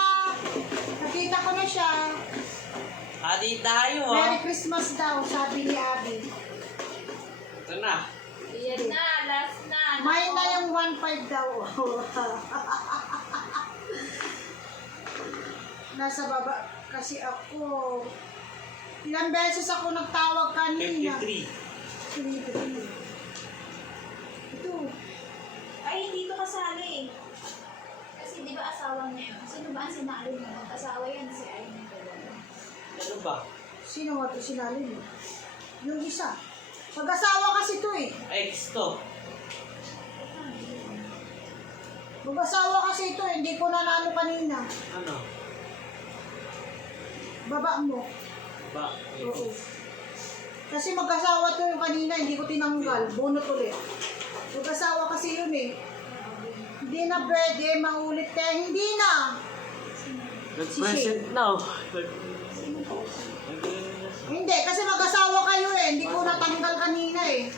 Nakita ko na siya. Hati tayo ah. Merry Christmas daw, sabi ni Abby. Ito na. Yan na, last na. Mine na yung 1,500 daw. Nasa baba kasi ako. Ilang beses ako nagtawag kanina. 53. Ito. Ay, hindi to kasali. Kasi di ba asawa niya yun? Sino ba ang sinali mo? Asawa yan si Aimee Galano. Ano ba? Sino nga ito sinali mo? Yung isa. Mag-asawa kasi ito eh. Ex to. Mag-asawa kasi ito eh. Hindi ko na naano kanina. Ano? Baba mo. Ba? Oo. Kasi mag-asawa to yung kanina, hindi ko tinanggal. Bunot ulit. Mag-asawa kasi yun eh. Hindi na pwede, maulit kaya hindi na. Nag-present now. Hindi, kasi mag-asawa kayo eh. Hindi ko natanggal kanina eh.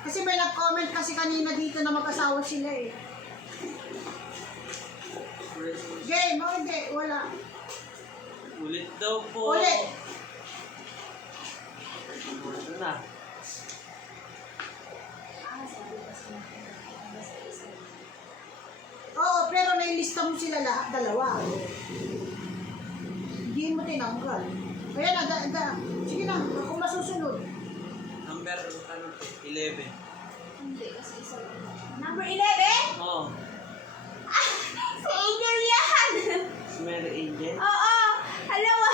Kasi may nag-comment kasi kanina dito na mag-asawa sila eh. Game, o hindi, wala. Ulit daw po. Ulit. Ito na. Oo, pero nailista mo sila lahat, dalawa. Hindi mo tinanggal. Kaya na, sige na, ako masusunod. Number 11. Hindi, kasi isa lang. Number 11? Oh. Si Angel yan! Si Mary Angel. Oo! Alam mo,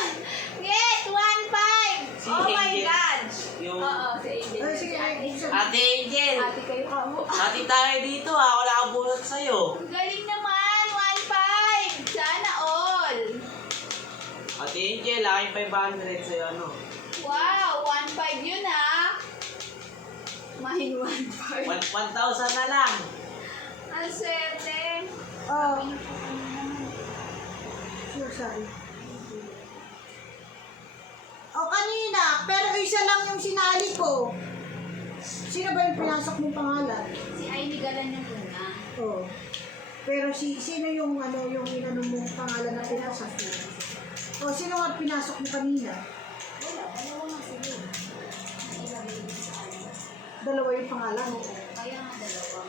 get 1.5! Si Oh my Angel. God! Yung Oo, si Angel. Ay, sige, Ate. Angel. Ate Angel. Ate kayo ka mo. Hati tayo dito ah. Wala kang bunot sa'yo. Ang galing naman! 1.5! Sana all! Ate Angel, aking 500 sa'yo ano. Wow! 1.5 yun ha! Mine 1.5. 1,000 na lang. Ang swerte! Oh. Sure, sorry. O kanina, pero isa lang yung sinali ko. Sino ba yung pinasok mong pangalan? Si Aimee Galano yung una. Oh. Pero sino yung yung inano mong pangalan na pinasok mo? O sino nga pinasok mo kanina? Wala, dalawa nga siguro. Nailagay din sa ano. Dalawa yung pangalan. Oo. Kaya nga dalawa.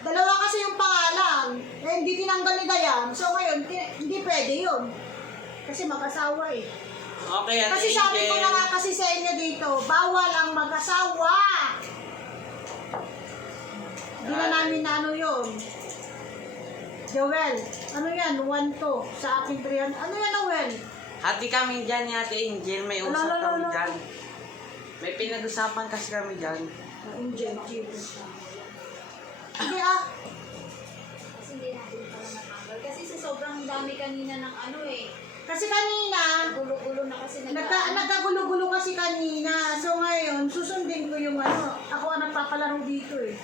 Dalawa kasi yung pangalan. Eh, hindi tinanggal ni Dayan. So ngayon, hindi pwede yun. Kasi mag-asawa eh. Okay, Ate Kasi Angel. sabi ko na nga kasi sa inyo dito, bawal ang mag-asawa. Hindi na namin na ano yun. Joel, ano yan? 1-2. Sa akin 300. Ano yan, Noel? Hati kami dyan ni Ate Angel, may usap Ala, ala, kami ala. dyan. May pinag-usapan kasi kami dyan. Angel, Jesus. Sige ah. Kasi hindi natin pala natanggal. Kasi sa sobrang dami kanina ng ano eh. Kasi kanina, Gulo-gulo na kasi nagkagulo-gulo kasi kanina. So ngayon, susundin ko yung ano. Ako ang nagpapalaro dito eh.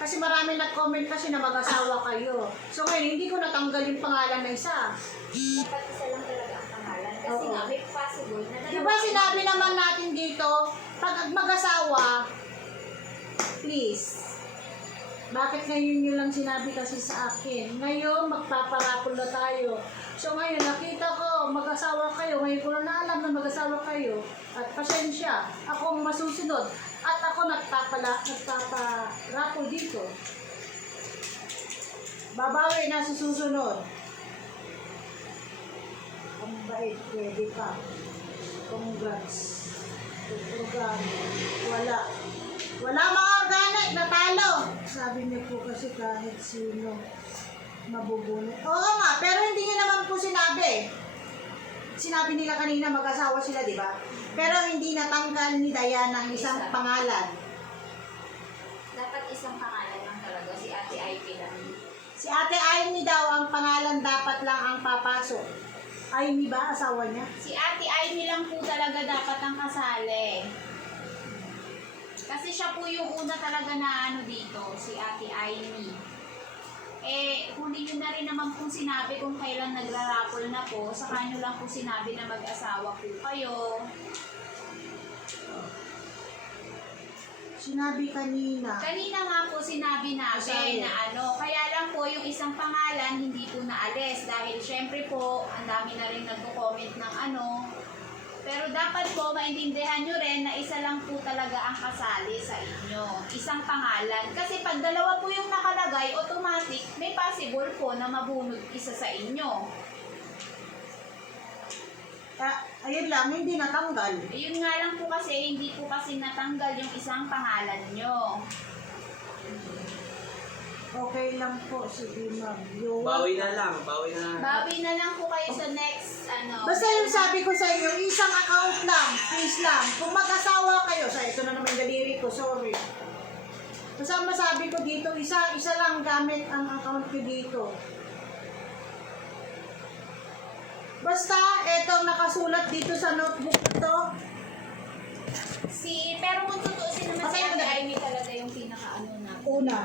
Kasi marami nag-comment kasi na mag-asawa kayo. So ngayon, hindi ko natanggal yung pangalan na isa. Dapat isa lang talaga ang pangalan. Kasi Oo. nga, may possible na Di ba sinabi naman natin dito, pag mag-asawa, please. Bakit ngayon nyo lang sinabi kasi sa akin? Ngayon, magpaparapol na tayo. So ngayon, nakita ko, mag-asawa kayo. Ngayon ko na alam na mag-asawa kayo. At pasensya, ako ang masusunod. At ako nagpaparapol dito. Babawi na sa susunod. Ang bait, pwede ka. Congrats. Organic. Wala. Wala mga organic, natalo. Sabi niyo po kasi kahit sino mabubunot. Oo nga, pero hindi niyo naman po sinabi. Sinabi nila kanina mag-asawa sila, di ba? Pero hindi natanggal ni Diana ang isang pangalan. Dapat isang pangalan lang talaga. Si Ate Ivy lang. Si Ate Aimee daw ang pangalan dapat lang ang papasok. Aimee ba, asawa niya? Si Ate Ivy lang po talaga dapat ang kasali. Kasi siya po yung una talaga na ano dito, si Ate Ivy. Eh, huli nyo na rin naman kung sinabi kung kailan nagrarapol na po, sa kanyo lang po sinabi na mag-asawa po kayo. Sinabi kanina. Kanina nga po sinabi namin Asawa. na ano, kaya lang po yung isang pangalan hindi po naalis dahil syempre po, ang dami na rin nagko-comment ng ano. Pero dapat po maintindihan nyo rin na isa lang po talaga ang kasali sa inyo. Isang pangalan. Kasi pag dalawa po yung nakalagay, automatic, may possible po na mabunod isa sa inyo. Ayun lang, hindi natanggal. Yun nga lang po kasi, hindi po kasi natanggal yung isang pangalan nyo. Okay lang po, sige ma'am. Yung- Bawi na lang. Bawi na lang po kayo sa next, ano. Basta yung sabi ko sa inyo, isang account lang, please lang. Kung mag-asawa kayo, ito na naman yung daliri ko, sorry. Basta ang masabi ko dito, isa lang gamit ang account ko dito. Basta, etong nakasulat dito sa notebook ito. Pero kung tutuusin naman si Patay mo Ate na. Ivy talaga yung pinaka-ano na. Una.